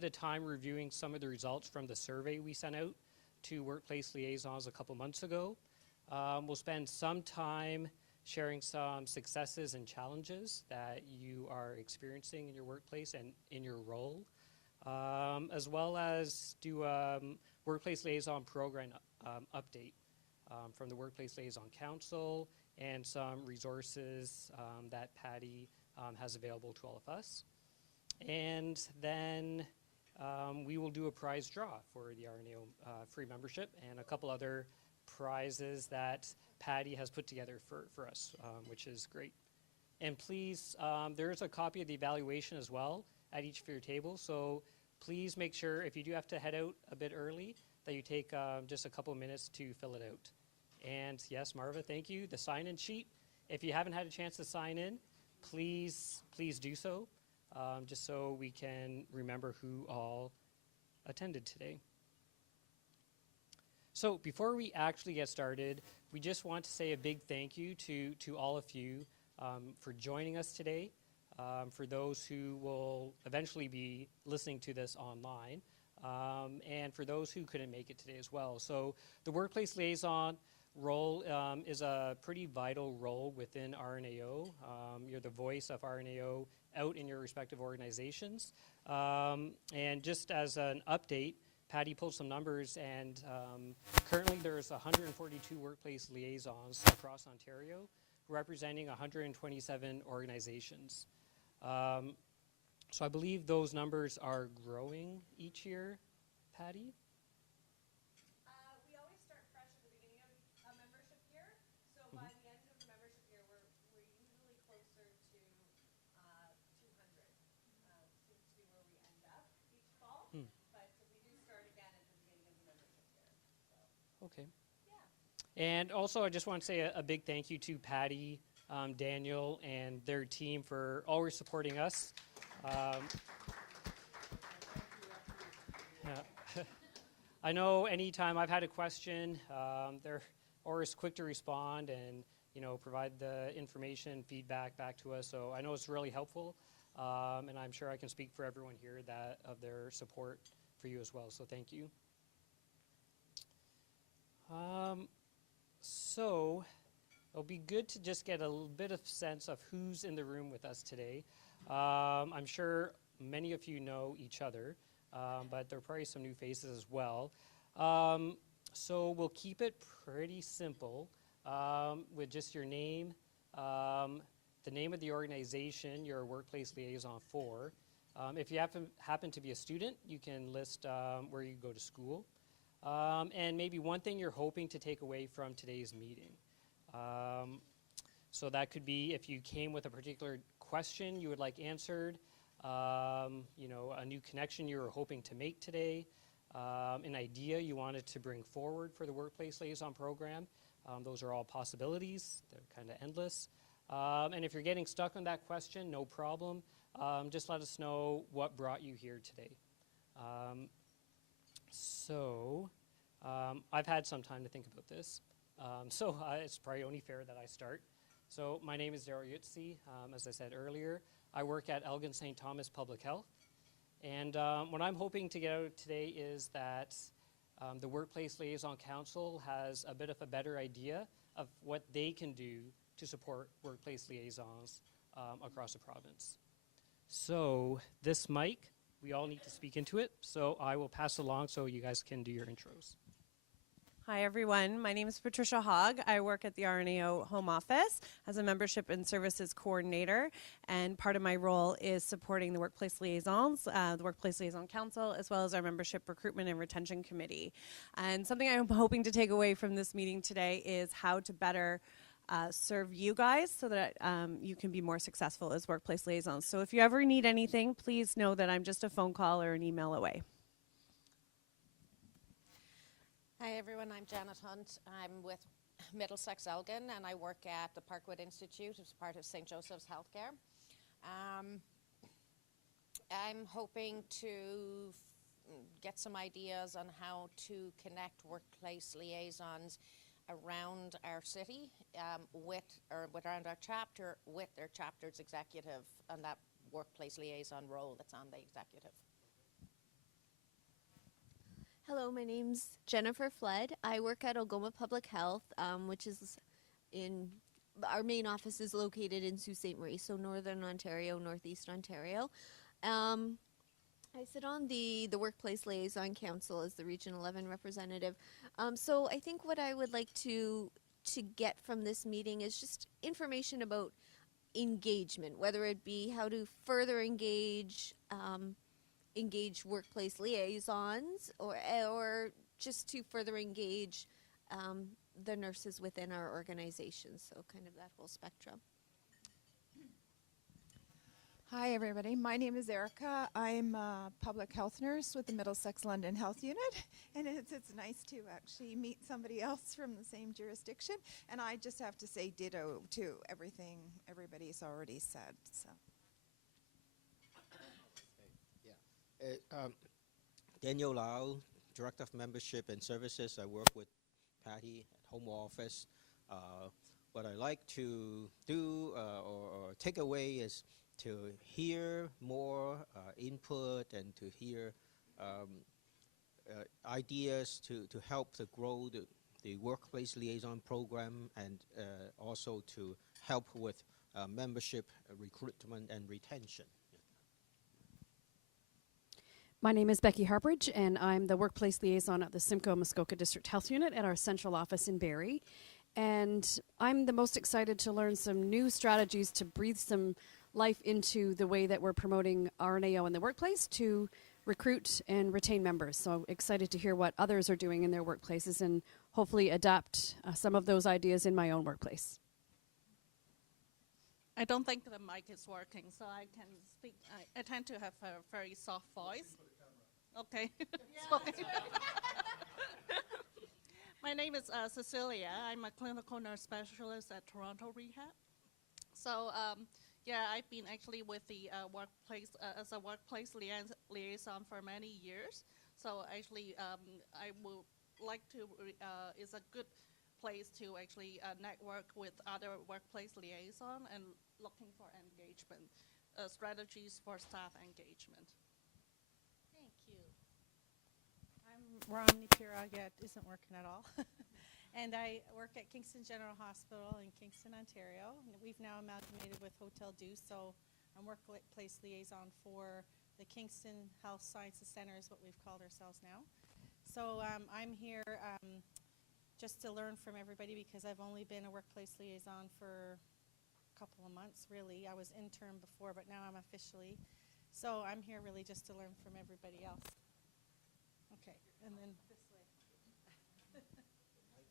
bit of time reviewing some of the results from the survey we sent out to workplace liaisons a couple months ago. We'll spend some time sharing some successes and challenges that you are experiencing in your workplace and in your role, as well as do a workplace liaison program update from the Workplace Liaison Council and some resources that Patty has available to all of us. And then we will do a prize draw for the RNAO free membership and a couple other prizes that Patty has put together for us, which is great. And please, there is a copy of the evaluation as well at each of your tables, so please make sure if you do have to head out a bit early that you take just a couple minutes to fill it out. And yes, Marva, thank you. The sign-in sheet, if you haven't had a chance to sign in, please do so, just so we can remember who all attended today. So before we actually get started, we just want to say a big thank you to all of you for joining us today, for those who will eventually be listening to this online, and for those who couldn't make it today as well. So the Workplace Liaison role is a pretty vital role within RNAO. You're the voice of RNAO out in your respective organizations. And just as an update, Patty pulled some numbers, and currently there's 142 workplace liaisons across Ontario, representing 127 organizations. So I believe those numbers are growing each year. Patty? We always start fresh at the beginning of a membership year, so by the end of the membership year, we're usually closer to 200. Seems to be where we end up each fall, but we do start again at the beginning of the membership year. So. Okay. Yeah. And also, I just want to say a big thank you to Patty, Daniel, and their team for always supporting us. I know anytime I've had a question, they're always quick to respond and provide the information, feedback back to us. So I know it's really helpful, and I'm sure I can speak for everyone here that of their support for you as well. So thank you. So it'll be good to just get a little bit of sense of who's in the room with us today. I'm sure many of you know each other, but there are probably some new faces as well. So we'll keep it pretty simple with just your name, the name of the organization you're a workplace liaison for. If you happen to be a student, you can list where you go to school. And maybe one thing you're hoping to take away from today's meeting. So that could be if you came with a particular question you would like answered, a new connection you were hoping to make today, an idea you wanted to bring forward for the Workplace Liaison program. Those are all possibilities. They're kind of endless. And if you're getting stuck on that question, no problem. Just let us know what brought you here today. I've had some time to think about this. So it's probably only fair that I start. So my name is Daryl Yutzi. As I said earlier, I work at Elgin St. Thomas Public Health. And what I'm hoping to get out today is that the Workplace Liaison Council has a bit of a better idea of what they can do to support workplace liaisons across the province. So this mic, we all need to speak into it. So I will pass along so you guys can do your intros. Hi, everyone. My name is Patricia Hogg. I work at the RNAO Home Office as a Membership and Services Coordinator, and part of my role is supporting the Workplace Liaisons, the Workplace Liaison Council, as well as our Membership Recruitment and Retention Committee. And something I'm hoping to take away from this meeting today is how to better serve you guys so that you can be more successful as workplace liaisons. So if you ever need anything, please know that I'm just a phone call or an email away. Hi everyone, I'm Janet Hunt. I'm with Middlesex Elgin and I work at the Parkwood Institute as part of St. Joseph's Healthcare. I'm hoping to get some ideas on how to connect workplace liaisons around our city around our chapter with their chapter's executive and that workplace liaison role that's on the executive. Hello, my name's Jennifer Flood. I work at Algoma Public Health, which is in, our main office is located in Sault Ste. Marie, so Northern Ontario, Northeast Ontario. I sit on the Workplace Liaison Council as the Region 11 representative. So I think what I would like to get from this meeting is just information about engagement, whether it be how to further engage workplace liaisons, or just to further engage the nurses within our organization. So kind of that whole spectrum. Hi everybody, my name is Erica. I'm a public health nurse with the Middlesex London Health Unit, and it's nice to actually meet somebody else from the same jurisdiction, and I just have to say ditto to everything everybody's already said. So. Daniel Lau, Director of Membership and Services. I work with Patty at Home Office. What I like to do or take away is to hear more input and to hear ideas to help to grow the workplace liaison program, and also to help with membership recruitment and retention. My name is Becky Harbridge, and I'm the Workplace Liaison at the Simcoe Muskoka District Health Unit at our central office in Barrie. And I'm the most excited to learn some new strategies to breathe some life into the way that we're promoting RNAO in the workplace to recruit and retain members. So excited to hear what others are doing in their workplaces and hopefully adapt some of those ideas in my own workplace. I don't think the mic is working, so I can speak. I tend to have a very soft voice. Okay. My name is Cecilia. I'm a clinical nurse specialist at Toronto Rehab. So, yeah, I've been actually with the workplace as a workplace liaison for many years. So actually, I would like to, is a good place to actually network with other workplace liaison and looking for engagement, strategies for staff engagement. Thank you. I'm Romney Pirog. It isn't working at all. And I work at Kingston General Hospital in Kingston, Ontario. We've now amalgamated with Hotel Dieu, so I'm workplace liaison for the Kingston Health Sciences Center is what we've called ourselves now. So I'm here just to learn from everybody because I've only been a workplace liaison for a couple of months, really. I was intern before, but now I'm officially. So I'm here really just to learn from everybody else. Okay, and then this way.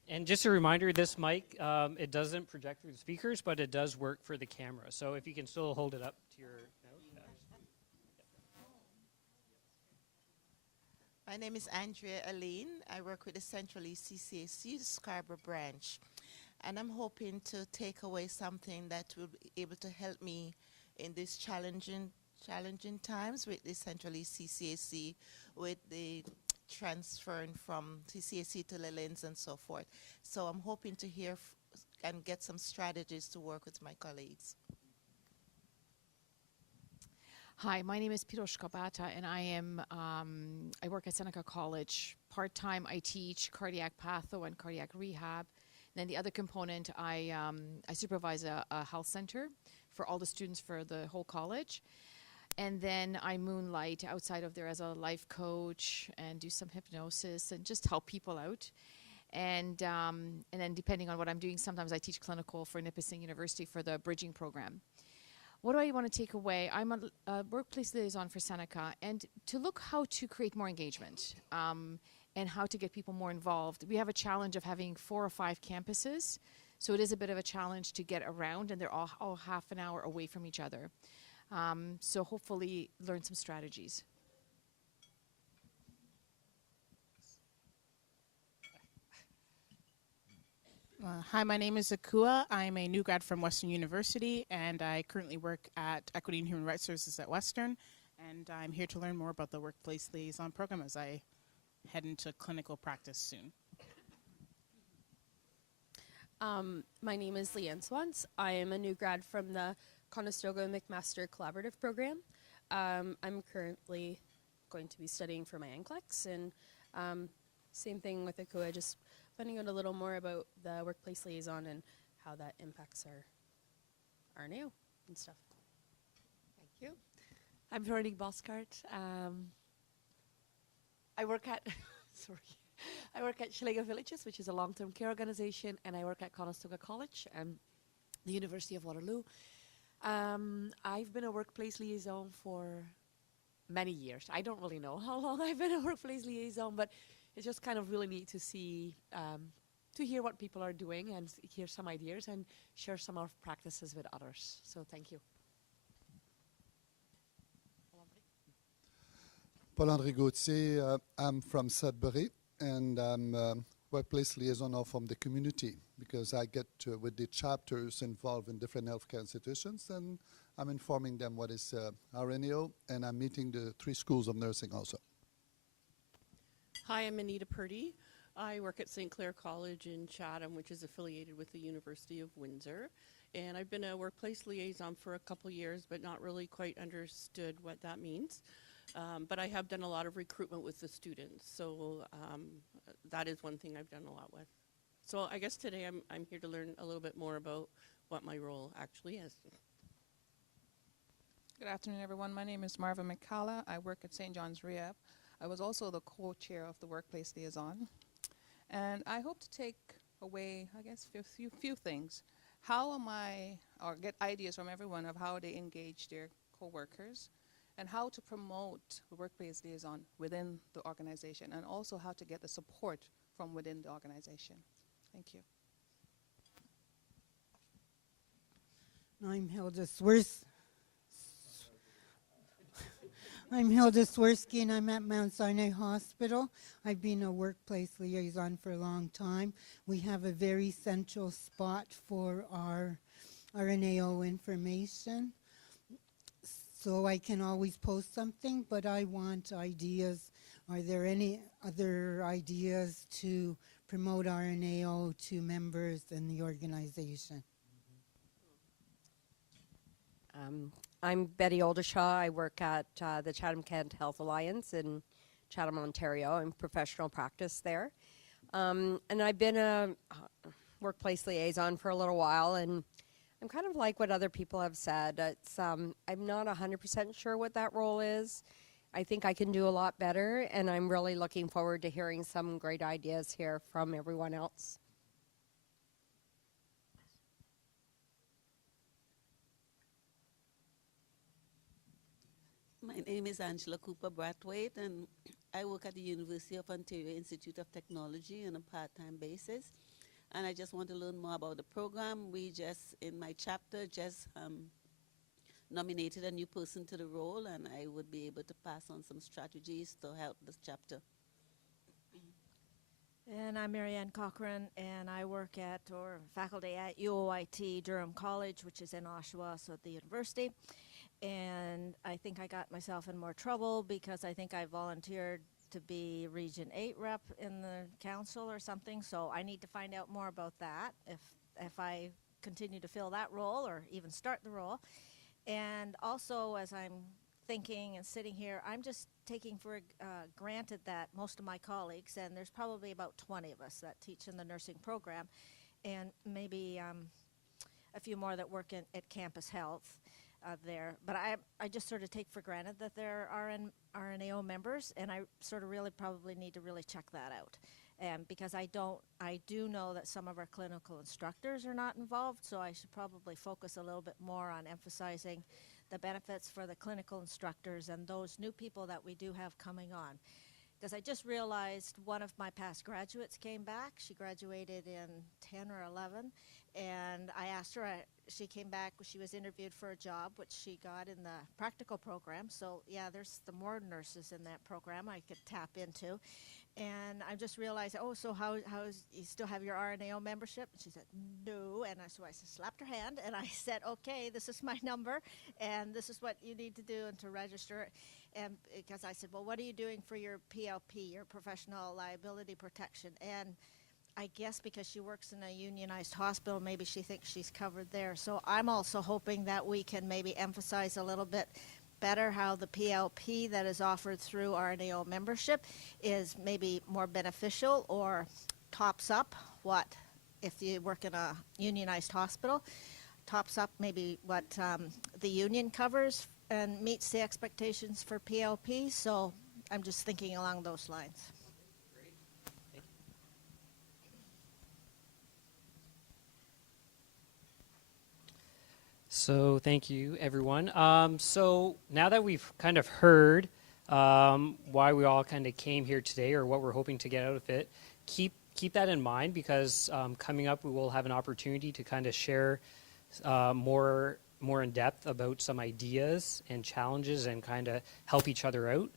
And just a reminder, this mic, it doesn't project through the speakers, but it does work for the camera. So if you can still hold it up to your mouth. My name is Andrea Aline. I work with the Central East CCAC, the Scarborough branch. And I'm hoping to take away something that will be able to help me in these challenging times with the Central East CCAC, with the transferring from CCAC to Lillins and so forth. So I'm hoping to hear and get some strategies to work with my colleagues. Hi, my name is Piroshka Bata, and I work at Seneca College. Part-time, I teach cardiac patho and cardiac rehab. And then the other component, I supervise a health center for all the students for the whole college. And then I moonlight outside of there as a life coach and do some hypnosis and just help people out. And then depending on what I'm doing, sometimes I teach clinical for Nipissing University for the bridging program. What do I want to take away? I'm a workplace liaison for Seneca, and to look how to create more engagement and how to get people more involved. We have a challenge of having 4 or 5 campuses, so it is a bit of a challenge to get around, and they're all half an hour away from each other. So hopefully learn some strategies. Hi, my name is Akua. I'm a new grad from Western University, and I currently work at Equity and Human Rights Services at Western, and I'm here to learn more about the Workplace Liaison program as I head into clinical practice soon. My name is Leanne Swans. I am a new grad from the Conestoga McMaster Collaborative Program. I'm currently going to be studying for my NCLEX, and same thing with Akua, just finding out a little more about the workplace liaison and how that impacts our RNAO and stuff. Thank you. I'm Veronique Boskart. I work at I work at Schillinger Villages, which is a long-term care organization, and I work at Conestoga College and the University of Waterloo. I've been a workplace liaison for many years. I don't really know how long I've been a workplace liaison, but it's just kind of really neat to see, to hear what people are doing and hear some ideas and share some of practices with others. So thank you. Paul-André Gauthier, I'm from Sudbury, and I'm workplace liaison now from the community because I get with the chapters involved in different healthcare institutions, and I'm informing them what is RNAO, and I'm meeting the 3 schools of nursing also. Hi, I'm Anita Purdy. I work at St. Clair College in Chatham, which is affiliated with the University of Windsor. And I've been a workplace liaison for a couple years, but not really quite understood what that means. But I have done a lot of recruitment with the students, so that is one thing I've done a lot with. So I guess today I'm here to learn a little bit more about what my role actually is. Good afternoon, everyone. My name is Marva McCalla. I work at St. John's Rehab. I was also the co-chair of the Workplace Liaison. And I hope to take away, I guess, a few things. How am I, or get ideas from everyone of how they engage their co-workers, and how to promote the workplace liaison within the organization, and also how to get the support from within the organization. Thank you. I'm Hilda Swirsky. I'm Hilda Swirsky, and I'm at Mount Sinai Hospital. I've been a workplace liaison for a long time. We have a very central spot for our RNAO information. So I can always post something, but I want ideas. Are there any other ideas to promote RNAO to members in the organization? I'm Betty Oldershaw. I work at the Chatham-Kent Health Alliance in Chatham, Ontario. I'm professional practice there. And I've been a workplace liaison for a little while, and I'm kind of like what other people have said. It's, I'm not 100% sure what that role is. I think I can do a lot better, and I'm really looking forward to hearing some great ideas here from everyone else. My name is Angela Cooper Brathwaite, and I work at the University of Ontario Institute of Technology on a part-time basis. And I just want to learn more about the program. We just, in my chapter, just nominated a new person to the role, and I would be able to pass on some strategies to help this chapter. And I'm Marianne Cochran, and I work at, or faculty at UOIT Durham College, which is in Oshawa, so at the university. And I think I got myself in more trouble because I think I volunteered to be Region 8 rep in the council or something, so I need to find out more about that if I continue to fill that role or even start the role. And also, as I'm thinking and sitting here, I'm just taking for granted that most of my colleagues, and there's probably about 20 of us that teach in the nursing program, and maybe a few more that work at Campus Health there. But I just sort of take for granted that there are RNAO members, and I sort of really probably need to really check that out. Because I do know that some of our clinical instructors are not involved, so I should probably focus a little bit more on emphasizing the benefits for the clinical instructors and those new people that we do have coming on. Because I just realized one of my past graduates came back. She graduated in 10 or 11, and I asked her, she came back, she was interviewed for a job, which she got in the practical program. So yeah, there's the more nurses in that program I could tap into. And I just realized, oh, so how is, you still have your RNAO membership? And she said, no. And so I slapped her hand, and I said, okay, this is my number, and this is what you need to do and to register. And because I said, well, what are you doing for your PLP, your professional liability protection? And I guess because she works in a unionized hospital, maybe she thinks she's covered there. So I'm also hoping that we can maybe emphasize a little bit better how the PLP that is offered through RNAO membership is maybe more beneficial or tops up what, if you work in a unionized hospital, tops up maybe what the union covers and meets the expectations for PLP. So I'm just thinking along those lines. So thank you, everyone. So now that we've kind of heard why we all kind of came here today, or what we're hoping to get out of it, keep that in mind, because coming up we will have an opportunity to kind of share more in depth about some ideas and challenges, and kind of help each other out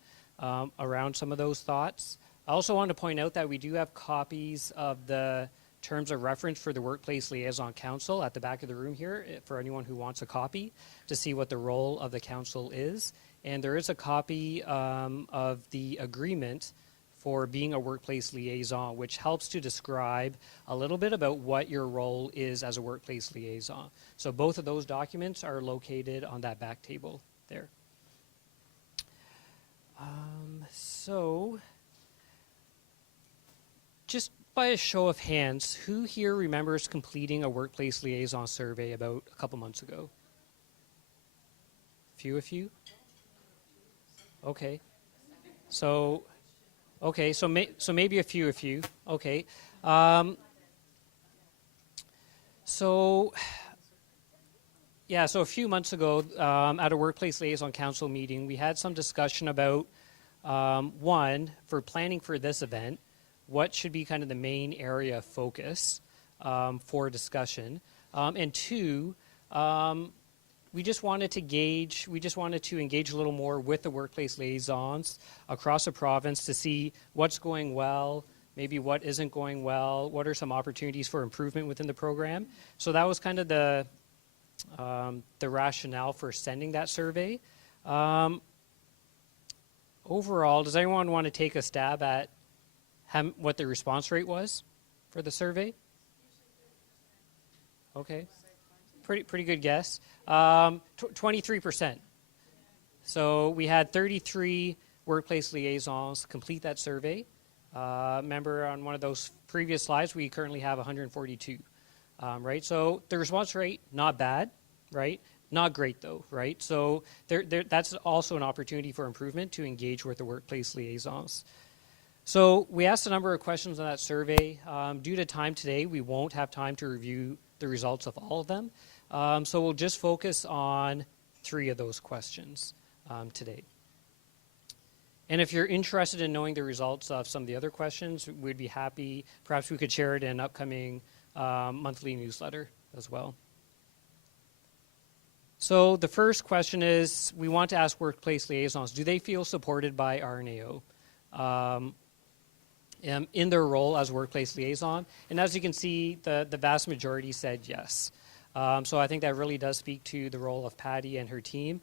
around some of those thoughts. I also want to point out that we do have copies of the terms of reference for the Workplace Liaison Council at the back of the room here for anyone who wants a copy to see what the role of the council is. And there is a copy of the agreement for being a workplace liaison, which helps to describe a little bit about what your role is as a workplace liaison. So both of those documents are located on that back table there. So just by a show of hands, who here remembers completing a workplace liaison survey about a couple months ago? Few of you? Okay. So maybe a few of you. Okay. So a few months ago, at a Workplace Liaison Council meeting, we had some discussion about, one, for planning for this event, what should be kind of the main area of focus for discussion, and two, we just wanted to engage a little more with the workplace liaisons across the province to see what's going well, maybe what isn't going well, what are some opportunities for improvement within the program. So that was kind of the rationale for sending that survey. Overall, does anyone want to take a stab at what the response rate was for the survey? Okay, pretty good guess. 23%. So we had 33 workplace liaisons complete that survey. Remember on one of those previous slides, we currently have 142, right? So the response rate, not bad, right? Not great though, right? So that's also an opportunity for improvement to engage with the workplace liaisons. So we asked a number of questions on that survey. Due to time today, we won't have time to review the results of all of them. So we'll just focus on 3 of those questions today. And if you're interested in knowing the results of some of the other questions, we'd be happy. Perhaps we could share it in an upcoming monthly newsletter as well. So the first question is, we want to ask workplace liaisons, do they feel supported by RNAO in their role as workplace liaison? And as you can see, the vast majority said yes. So I think that really does speak to the role of Patty and her team.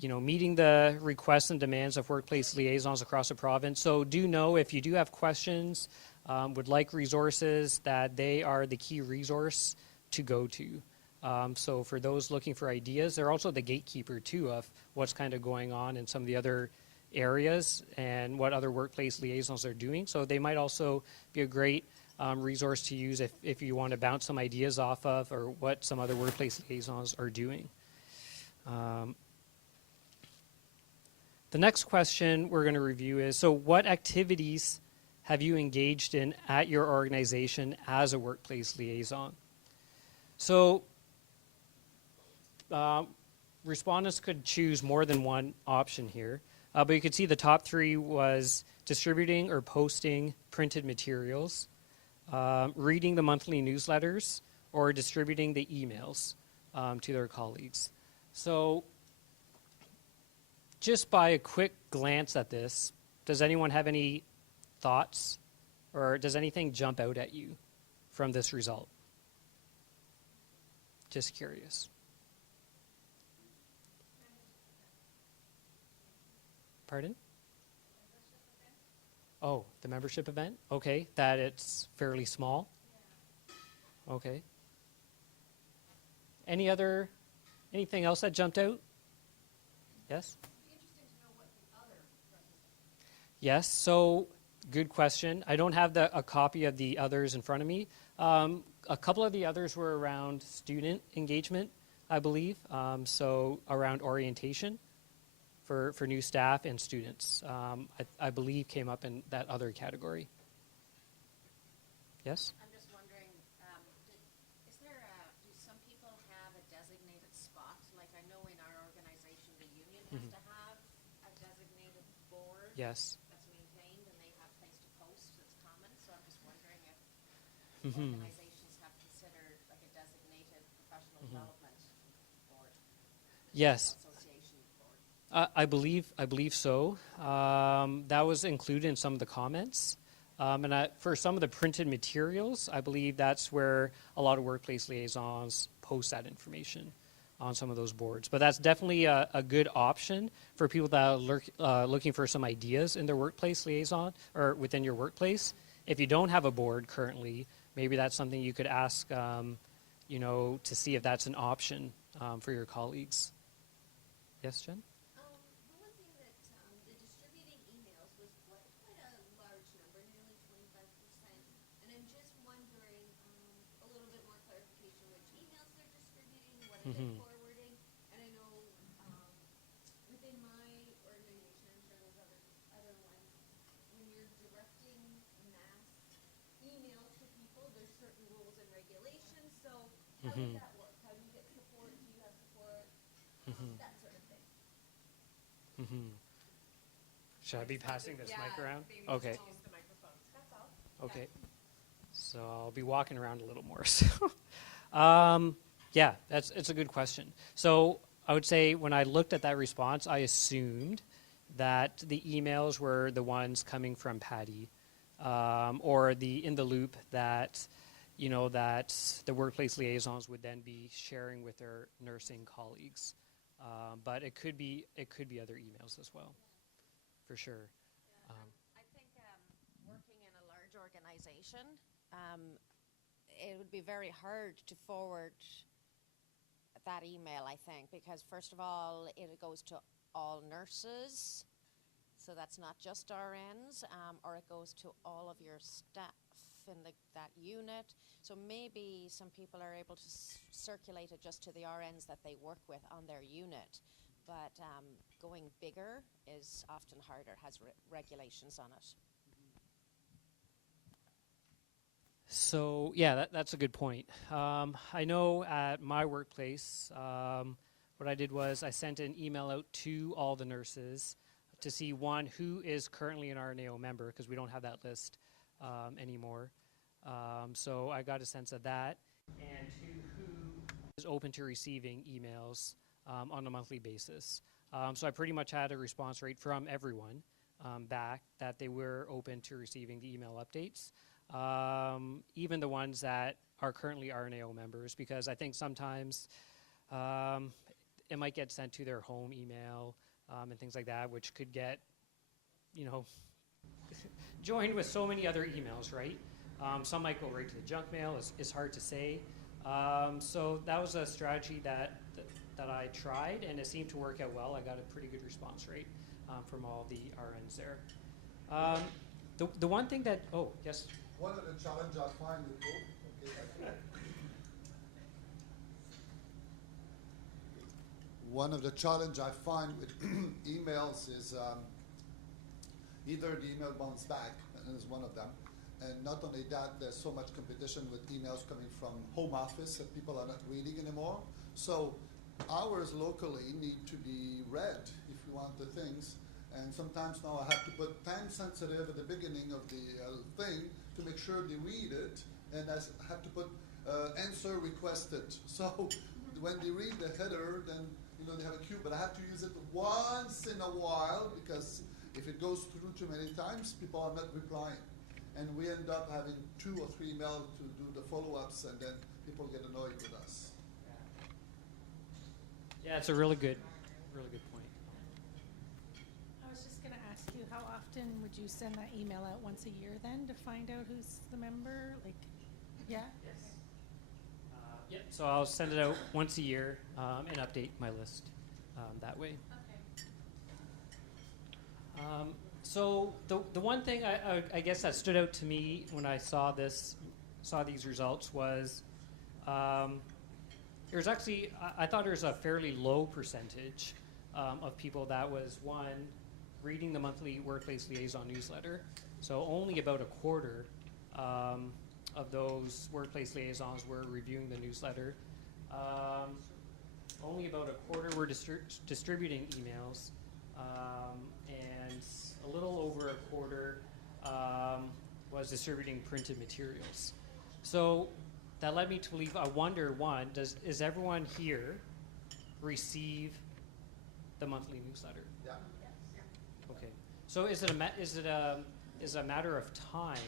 Meeting the requests and demands of workplace liaisons across the province. So do know if you do have questions, would like resources, that they are the key resource to go to. So for those looking for ideas, they're also the gatekeeper too of what's kind of going on in some of the other areas and what other workplace liaisons are doing. So they might also be a great resource to use if you want to bounce some ideas off of, or what some other workplace liaisons are doing. The next question we're going to review is, so what activities have you engaged in at your organization as a workplace liaison? So respondents could choose more than one option here, but you could see the top 3 was distributing or posting printed materials, reading the monthly newsletters, or distributing the emails to their colleagues. So just by a quick glance at this, does anyone have any thoughts, or does anything jump out at you from this result? Just curious. Pardon? Oh, the membership event? Okay, that it's fairly small? Okay. Anything else that jumped out Yes? Yes, so good question. I don't have a copy of the others in front of me. A couple of the others were around student engagement, I believe, so around orientation for new staff and students, I believe came up in that other category. Yes? I'm just wondering, is there do some people have a designated spot? Like I know in our organization, the union has to have a designated board. Yes. That's maintained, and they have place to post that's common. So I'm just wondering if organizations have considered like a designated professional development board. Yes. Association board. I believe so. That was included in some of the comments. And for some of the printed materials, I believe that's where a lot of workplace liaisons post that information on some of those boards. But that's definitely a good option for people that are looking for some ideas in their workplace liaison or within your workplace. If you don't have a board currently, maybe that's something you could ask, to see if that's an option for your colleagues. Yes, Jen? Mm-hmm. Forwarding, and I know within my organization, I'm sure there's other ones, when you're directing mass emails to people, there's certain rules and regulations. So how does that work? How do you get support? Do you have support? That sort of thing. Should I be passing this mic around? Okay. Okay. So I'll be walking around a little more. So. Yeah, it's a good question. So I would say when I looked at that response, I assumed that the emails were the ones coming from Patty, or the in the loop that, that the workplace liaisons would then be sharing with their nursing colleagues. But it could be other emails as well, for sure. I think working in a large organization, it would be very hard to forward that email, I think, because first of all, it goes to all nurses, so that's not just RNs, or it goes to all of your staff in that unit. So maybe some people are able to circulate it just to the RNs that they work with on their unit, but going bigger is often harder, has regulations on it. So yeah, that's a good point. I know at my workplace, what I did was I sent an email out to all the nurses to see, one, who is currently an RNAO member, because we don't have that list anymore. So I got a sense of that, and two, who is open to receiving emails on a monthly basis. So I pretty much had a response rate from everyone back that they were open to receiving the email updates. Even the ones that are currently RNAO members, because I think sometimes it might get sent to their home email and things like that, which could get, joined with so many other emails, right? Some might go right to the junk mail. It's hard to say. So that was a strategy that I tried, and it seemed to work out well. I got a pretty good response rate from all the RNs there. The one thing that, oh, yes? One of the challenges I find with one of the challenge I find with emails is either the email bounce back, and is one of them, and not only that, there's so much competition with emails coming from home office that people are not reading anymore. So ours locally need to be read if you want the things. And sometimes now I have to put time sensitive at the beginning of the thing to make sure they read it, and I have to put answer requested. So when they read the header, then they have a queue, but I have to use it once in a while, because if it goes through too many times, people are not replying. And we end up having 2 or 3 emails to do the follow-ups, and then people get annoyed with us. Yeah, it's a really good point. I was just going to ask you, how often would you send that email out? Once a year then, to find out who's the member? Like, yeah? Yes. Yeah, so I'll send it out once a year and update my list that way. Okay. So the one thing I guess that stood out to me when I saw these results was there's actually I thought there was a fairly low percentage of people that was reading the monthly Workplace Liaison newsletter. So only about a quarter of those Workplace Liaisons were reviewing the newsletter. Only about a quarter were distributing emails, and a little over a quarter was distributing printed materials. So that led me to believe, I wonder, one, is everyone here receive the monthly newsletter? Yeah. Okay. So is it a matter of time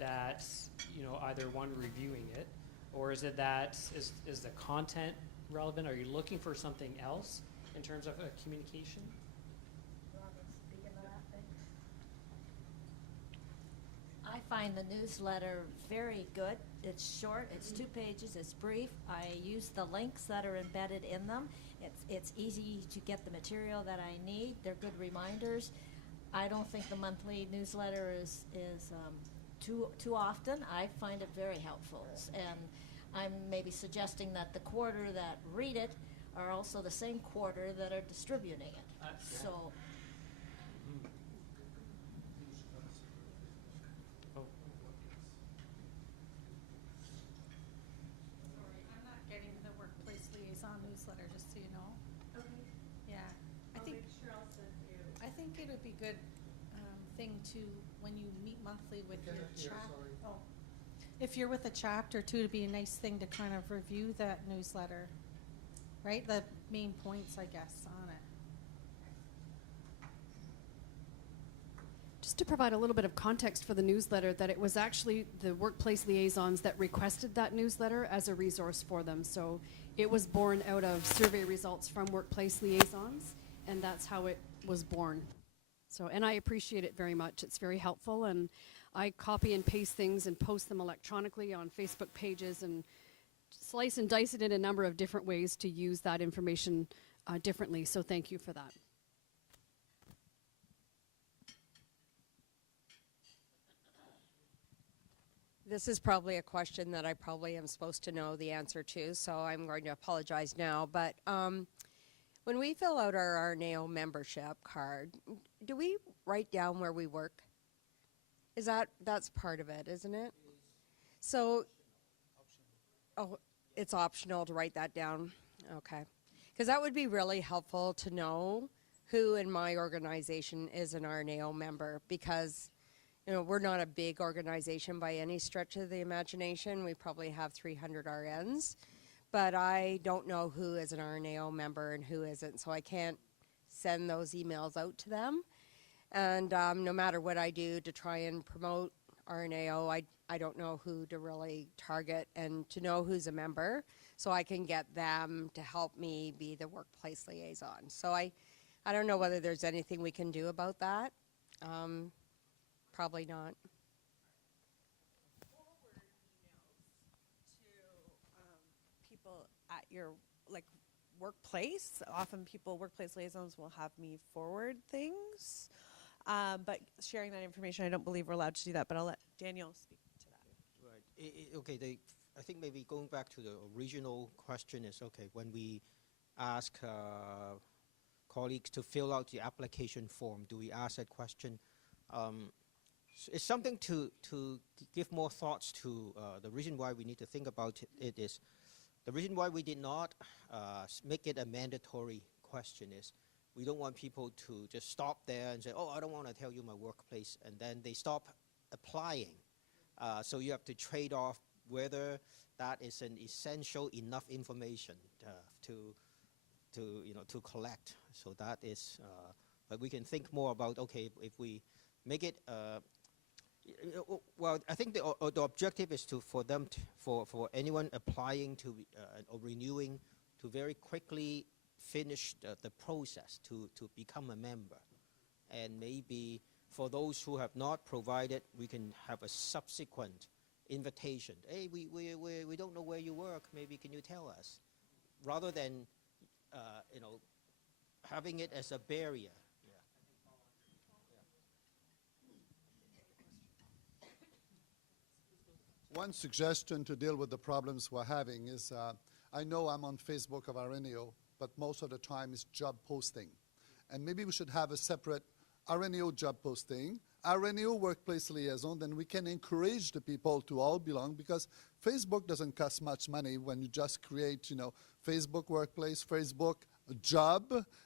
that, either one reviewing it, or is it that is the content relevant? Are you looking for something else in terms of communication? I find the newsletter very good. It's short, it's 2 pages, it's brief. I use the links that are embedded in them. It's easy to get the material that I need. They're good reminders. I don't think the monthly newsletter is too often. I find it very helpful. And I'm maybe suggesting that the quarter that read it are also the same quarter that are distributing it. So I'm not getting the Workplace Liaison newsletter, just so you know. okay. Yeah. I'll make sure I'll send you. I think it would be good thing to, when you meet monthly with your chapter. Oh. If you're with a chapter too, it'd be a nice thing to kind of review that newsletter, right? The main points, I guess, on it. Just to provide a little bit of context for the newsletter, that it was actually the Workplace Liaisons that requested that newsletter as a resource for them. So it was born out of survey results from Workplace Liaisons, and that's how it was born. So, and I appreciate it very much. It's very helpful, and I copy and paste things and post them electronically on Facebook pages and slice and dice it in a number of different ways to use that information differently. So thank you for that. This is probably a question that I probably am supposed to know the answer to, so I'm going to apologize now. But when we fill out our RNAO membership card, do we write down where we work? That's part of it, isn't it? So, it's optional to write that down. Okay, because that would be really helpful to know who in my organization is an RNAO member, because we're not a big organization by any stretch of the imagination. We probably have 300 RNs, but I don't know who is an RNAO member and who isn't, so I can't send those emails out to them. And no matter what I do to try and promote RNAO, I don't know who to really target and to know who's a member, so I can get them to help me be the workplace liaison. So I don't know whether there's anything we can do about that. Probably not. People at your workplace. Often workplace liaisons will have me forward things, but sharing that information, I don't believe we're allowed to do that, but I'll let Daniel speak to that. Right. Okay, I think maybe going back to the original question is, okay, when we ask colleagues to fill out the application form, do we ask that question? It's something to give more thoughts to. The reason why we need to think about it is, the reason why we did not make it a mandatory question is, we don't want people to just stop there and say, oh, I don't want to tell you my workplace, and then they stop applying. So you have to trade off whether that is an essential enough information to collect. So that is, but we can think more about, okay, if we make it, well, I think the objective is for anyone applying to or renewing to very quickly finish the process to become a member. And maybe for those who have not provided, we can have a subsequent invitation. Hey, we don't know where you work. Maybe can you tell us? Rather than having it as a barrier. one suggestion to deal with the problems we're having is, I know I'm on Facebook of RNAO, but most of the time it's job posting. And maybe we should have a separate RNAO job posting, RNAO workplace liaison, then we can encourage the people to all belong, because Facebook doesn't cost much money when you just create, Facebook workplace, Facebook job,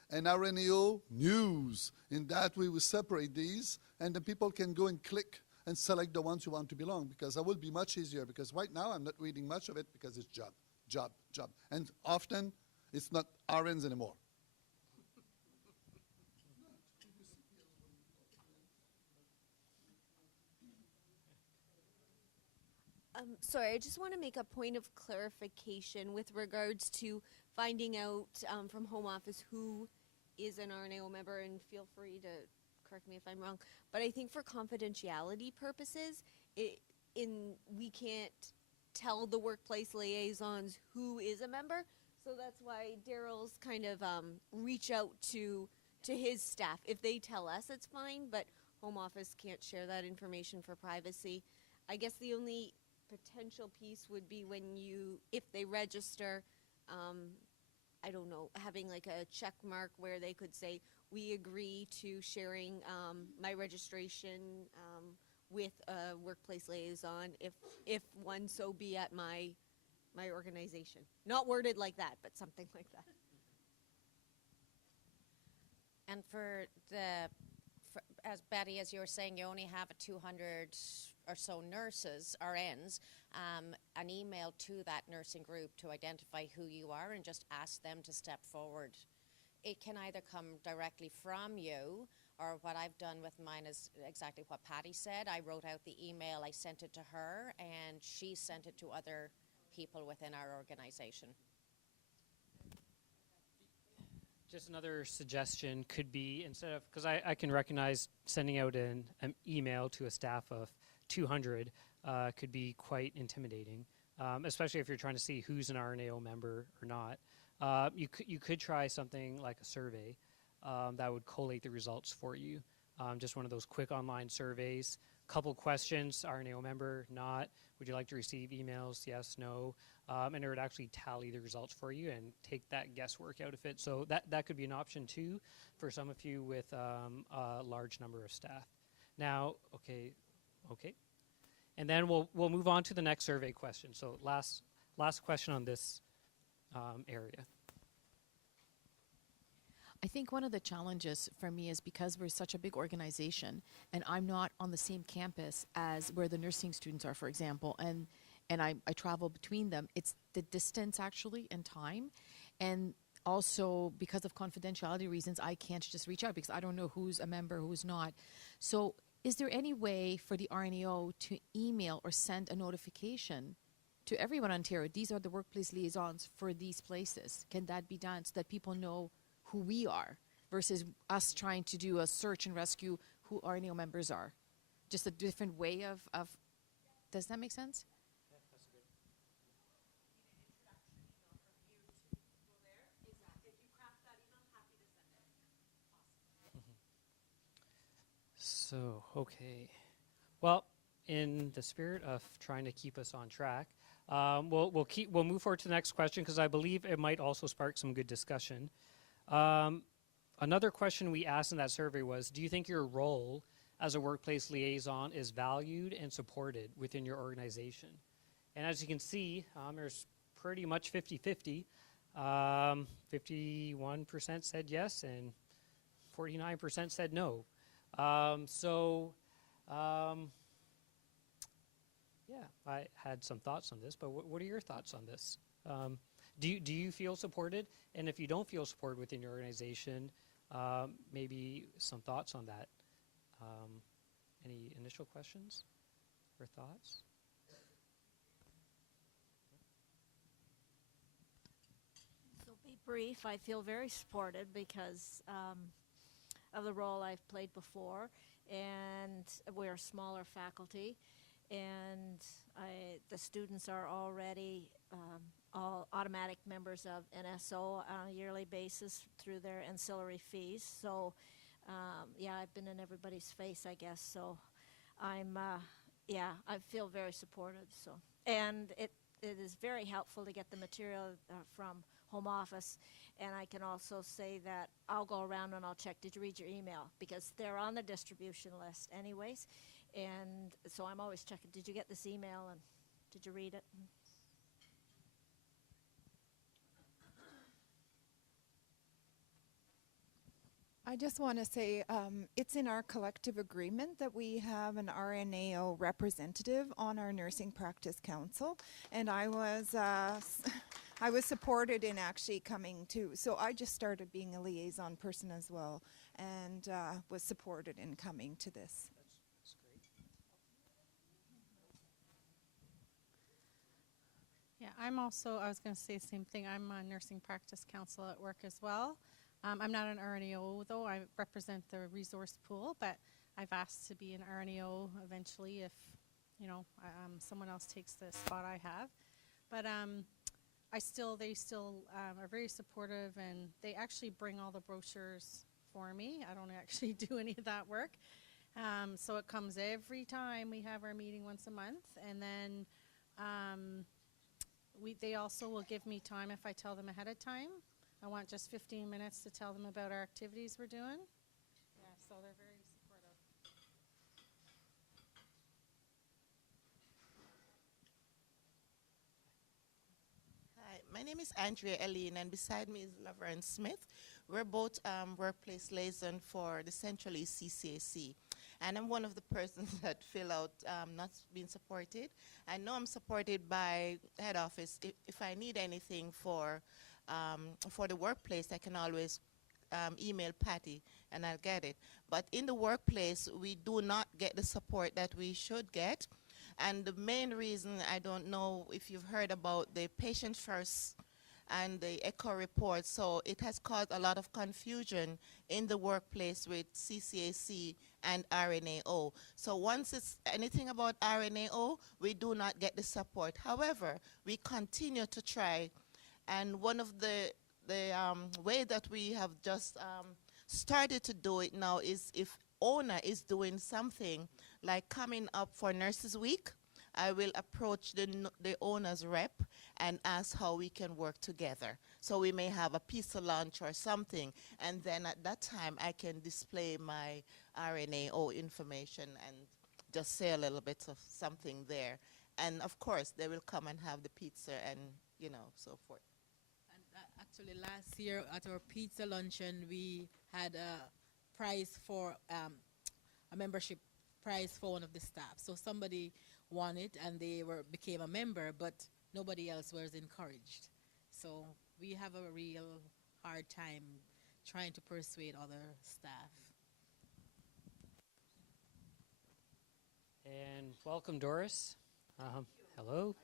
and RNAO news. In that way, we separate these, and the people can go and click and select the ones who want to belong, because that will be much easier, because right now I'm not reading much of it because it's job, job, job. And often it's not RNs anymore. Sorry, I just want to make a point of clarification with regards to finding out from Home Office who is an RNAO member, and feel free to correct me if I'm wrong. But I think for confidentiality purposes, we can't tell the workplace liaisons who is a member. So that's why Daryl's kind of reach out to his staff. If they tell us, it's fine, but Home Office can't share that information for privacy. I guess the only potential piece would be if they register, I don't know, having like a check mark where they could say, we agree to sharing my registration with a workplace liaison if one so be at my organization. Not worded like that, but something like that. And as Betty, as you were saying, you only have 200 or so nurses, RNs, an email to that nursing group to identify who you are and just ask them to step forward. It can either come directly from you, or what I've done with mine is exactly what Patty said. I wrote out the email, I sent it to her, and she sent it to other people within our organization. Just another suggestion could be, instead of, because I can recognize sending out an email to a staff of 200 could be quite intimidating, especially if you're trying to see who's an RNAO member or not. You could try something like a survey that would collate the results for you. Just one of those quick online surveys. Couple questions: RNAO member, not. Would you like to receive emails? Yes, no. And it would actually tally the results for you and take that guesswork out of it. So that could be an option too for some of you with a large number of staff. Now, okay. And then we'll move on to the next survey question. So last question on this area. I think one of the challenges for me is because we're such a big organization and I'm not on the same campus as where the nursing students are, for example, and I travel between them. It's the distance actually and time. And also because of confidentiality reasons, I can't just reach out because I don't know who's a member, who's not. So is there any way for the RNAO to email or send a notification to everyone in Ontario? These are the workplace liaisons for these places. Can that be done so that people know who we are versus us trying to do a search and rescue who RNAO members are? Just a different way of does that make sense? So, okay. Well, in the spirit of trying to keep us on track, we'll move forward to the next question because I believe it might also spark some good discussion. Another question we asked in that survey was, do you think your role as a workplace liaison is valued and supported within your organization? And as you can see, there's pretty much 50-50. 51% said yes and 49% said no. Yeah, I had some thoughts on this, but what are your thoughts on this? Do you feel supported? And if you don't feel supported within your organization, maybe some thoughts on that. Any initial questions or thoughts? So be brief. I feel very supported because of the role I've played before, and we're a smaller faculty, and the students are already all automatic members of NSO on a yearly basis through their ancillary fees. So yeah, I've been in everybody's face, I guess. So I'm yeah, I feel very supported. So, and it is very helpful to get the material from home office. And I can also say that I'll go around and I'll check, did you read your email? Because they're on the distribution list anyways. And so I'm always checking, did you get this email and did you read it? I just want to say it's in our collective agreement that we have an RNAO representative on our Nursing Practice Council, and I was supported in actually coming too. So I just started being a liaison person as well, and was supported in coming to this. That's great. Yeah, I was going to say the same thing. I'm on Nursing Practice Council at work as well. I'm not an RNAO, though. I represent the resource pool, but I've asked to be an RNAO eventually if, someone else takes the spot I have. But they still are very supportive, and they actually bring all the brochures for me. I don't actually do any of that work. So it comes every time we have our meeting once a month, and then they also will give me time if I tell them ahead of time. I want just 15 minutes to tell them about our activities we're doing. Yeah, so they're very supportive. Hi, my name is Andrea Eileen, and beside me is Laverne Smith. We're both workplace liaison for the Central East CCAC. And I'm one of the persons that fill out not being supported. I know I'm supported by head office. If I need anything for the workplace, I can always email Patty and I'll get it. But in the workplace, we do not get the support that we should get. And the main reason, I don't know if you've heard about the patient first and the echo report. So it has caused a lot of confusion in the workplace with CCAC and RNAO. So once it's anything about RNAO, we do not get the support. However, we continue to try. And one of the way that we have just started to do it now is if owner is doing something like coming up for Nurses Week, I will approach the owner's rep and ask how we can work together. So we may have a pizza lunch or something, and then at that time I can display my RNAO information and just say a little bit of something there. And of course, they will come and have the pizza and, so forth. Actually, last year at our pizza luncheon, we had a prize for a membership prize for one of the staff. So somebody won it, and they became a member, but nobody else was encouraged. So we have a real hard time trying to persuade other staff. And welcome, Doris. Hello.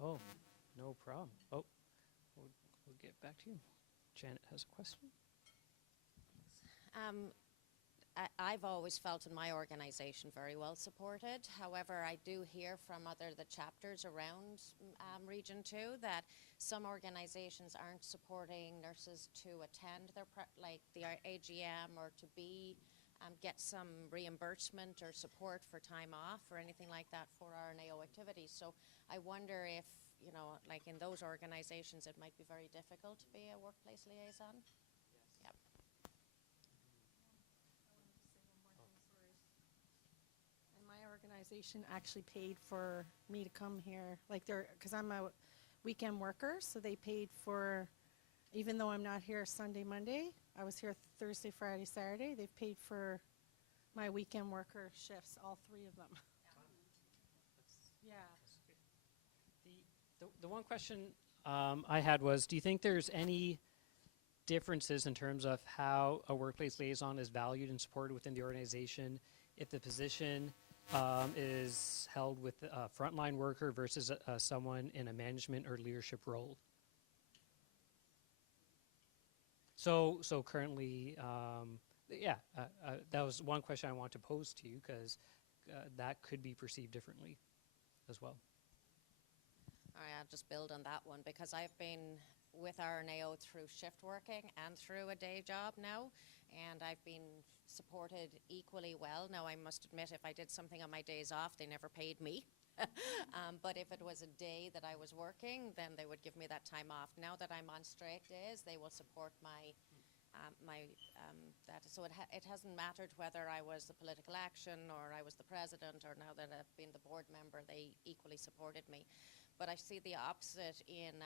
Oh, no problem. Oh, we'll get back to you. Janet has a question. I've always felt in my organization very well supported. However, I do hear from the chapters around Region 2 that some organizations aren't supporting nurses to attend their the AGM or to get some reimbursement or support for time off or anything like that for RNAO activities. So I wonder if, in those organizations, it might be very difficult to be a workplace liaison. Yep. And my organization actually paid for me to come here, because I'm a weekend worker, so they paid for, even though I'm not here Sunday, Monday, I was here Thursday, Friday, Saturday, they've paid for my weekend worker shifts, all three of them. Yeah. The one question I had was, do you think there's any differences in terms of how a workplace liaison is valued and supported within the organization if the position is held with a frontline worker versus someone in a management or leadership role? So currently, that was one question I want to pose to you, because that could be perceived differently as well. All right, I'll just build on that one, because I've been with RNAO through shift working and through a day job now, and I've been supported equally well. Now, I must admit, if I did something on my days off, they never paid me. But if it was a day that I was working, then they would give me that time off. Now that I'm on straight days, they will support that. So it hasn't mattered whether I was the political action or I was the president, or now that I've been the board member, they equally supported me. But I see the opposite in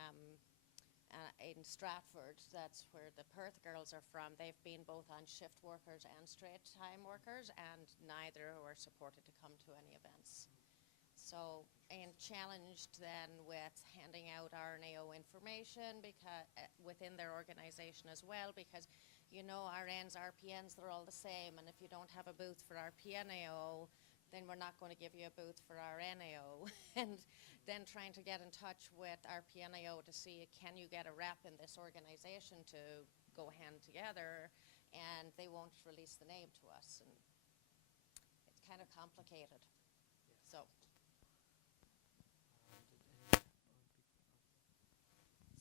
Stratford. That's where the Perth girls are from. They've been both on shift workers and straight time workers, and neither were supported to come to any events. So, and challenged then with handing out RNAO information because within their organization as well, because you know RNs, RPNs, they're all the same, and if you don't have a booth for RPNAO, then we're not going to give you a booth for RNAO. And then trying to get in touch with RPNAO to see, can you get a rep in this organization to go hand together, and they won't release the name to us, and it's kind of complicated. So.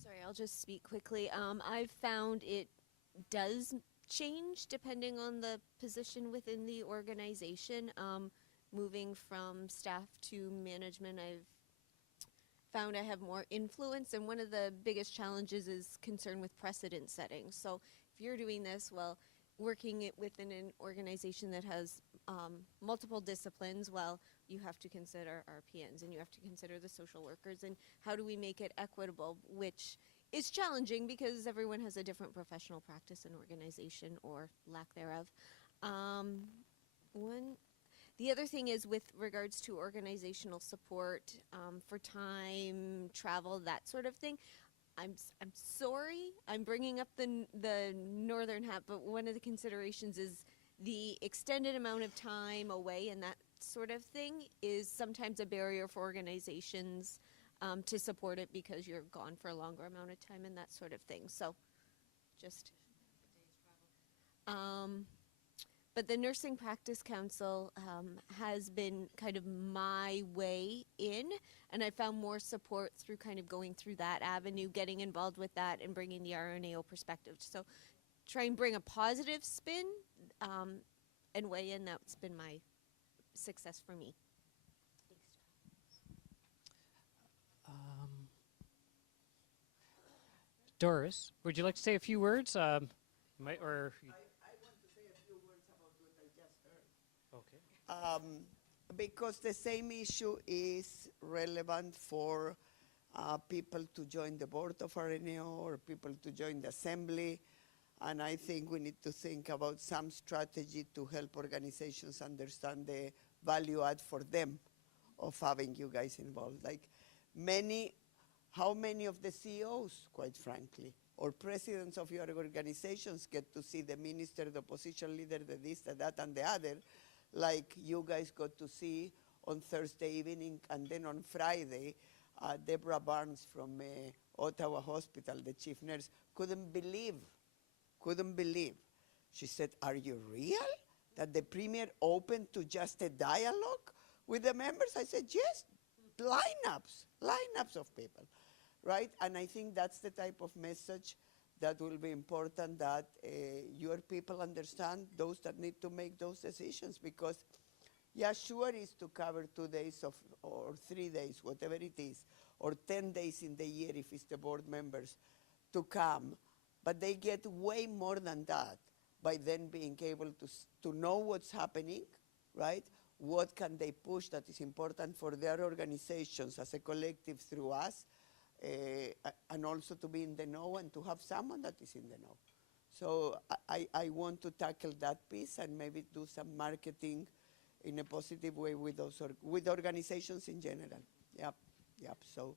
Sorry, I'll just speak quickly. I've found it does change depending on the position within the organization. Moving from staff to management, I've found I have more influence, and one of the biggest challenges is concern with precedent setting. So if you're doing this, well, working it within an organization that has multiple disciplines, well, you have to consider RPNs and you have to consider the social workers, and how do we make it equitable, which is challenging because everyone has a different professional practice and organization, or lack thereof. The other thing is with regards to organizational support for time, travel, that sort of thing. I'm sorry, I'm bringing up the northern hat, but one of the considerations is the extended amount of time away, and that sort of thing is sometimes a barrier for organizations to support it because you're gone for a longer amount of time and that sort of thing. So just but the Nursing Practice Council has been kind of my way in, and I found more support through kind of going through that avenue, getting involved with that, and bringing the RNAO perspective. So try and bring a positive spin and weigh in. That's been my success for me. Doris, would you like to say a few words? I want to say a few words about what I just heard. Okay. Because the same issue is relevant for people to join the board of RNAO or people to join the assembly. And I think we need to think about some strategy to help organizations understand the value add for them of having you guys involved. Like how many of the CEOs, quite frankly, or presidents of your organizations get to see the minister, the opposition leader, the this, the that, and the other, like you guys got to see on Thursday evening, and then on Friday, Deborah Barnes from Ottawa Hospital, the chief nurse, couldn't believe. She said, "Are you real? That the premier opened to just a dialogue with the members?" I said, "Yes, lineups of people." Right? And I think that's the type of message that will be important, that your people understand, those that need to make those decisions, because yeah, sure is to cover 2 days or 3 days, whatever it is, or 10 days in the year if it's the board members to come, but they get way more than that by then being able to know what's happening, right? What can they push that is important for their organizations as a collective through us, and also to be in the know and to have someone that is in the know. So I want to tackle that piece and maybe do some marketing in a positive way with those with organizations in general. Yep. So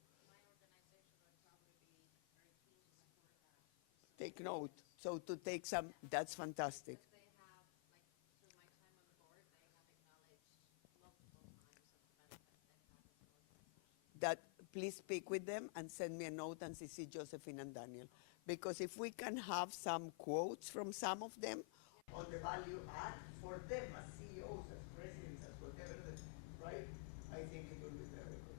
take note. So to take some, that's fantastic. That please speak with them and send me a note and CC Josephine and Daniel. Because if we can have some quotes from some of them on the value add for them as CEOs, as presidents, as whatever, right? I think it will be very good.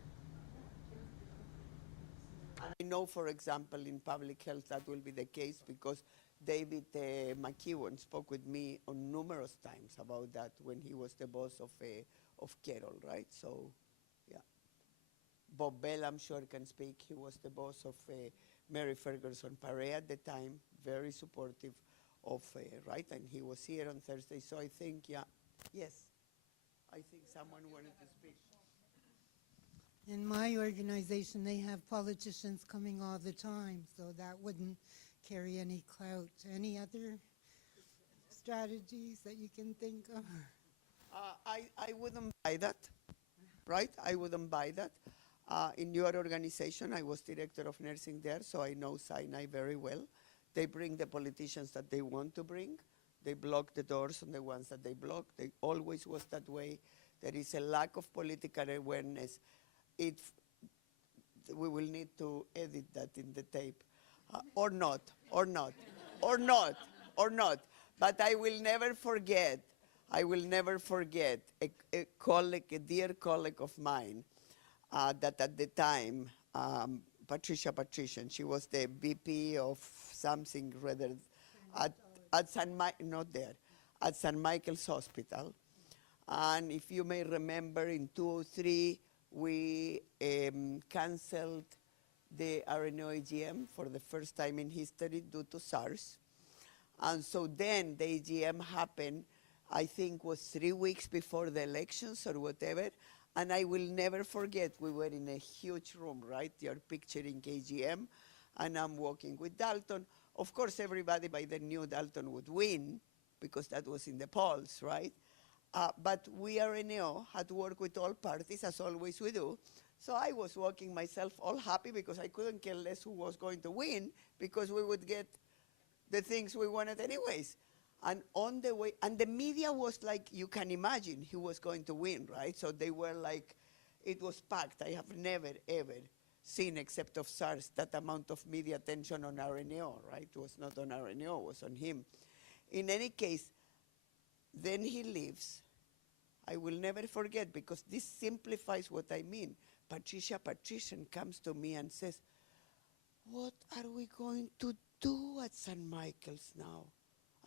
And I know, for example, in public health that will be the case because David McEwan spoke with me on numerous times about that when he was the boss of Carroll, right? So, yeah. Bob Bell, I'm sure, can speak. He was the boss of Mary Ferguson Paré at the time, very supportive of, right? And he was here on Thursday. So I think, yeah, yes. I think someone wanted to speak. In my organization, they have politicians coming all the time, so that wouldn't carry any clout. Any other strategies that you can think of? I wouldn't buy that, right? I wouldn't buy that. In your organization, I was director of nursing there, so I know Sinai very well. They bring the politicians that they want to bring. They block the doors on the ones that they block. They always was that way. There is a lack of political awareness. We will need to edit that in the tape, or not. But I will never forget a colleague, a dear colleague of mine, that at the time, Patricia, she was the VP of something rather at St. Michael's Hospital. And if you may remember, in 2003, we canceled the RNO AGM for the first time in history due to SARS. And so then the AGM happened, I think was 3 weeks before the elections or whatever. And I will never forget, we were in a huge room, right? You're picturing AGM, and I'm walking with Dalton. Of course, everybody by then knew Dalton would win, because that was in the polls, right? But we, RNO, had to work with all parties, as always we do. So I was walking myself all happy because I couldn't care less who was going to win, because we would get the things we wanted anyways. And on the way, and the media was like, you can imagine he was going to win, right? So they were like, it was packed. I have never, ever seen, except of SARS, that amount of media attention on RNO, right? It was not on RNO, it was on him. In any case, then he leaves. I will never forget, because this simplifies what I mean. Patrician comes to me and says, what are we going to do at St. Michael's now?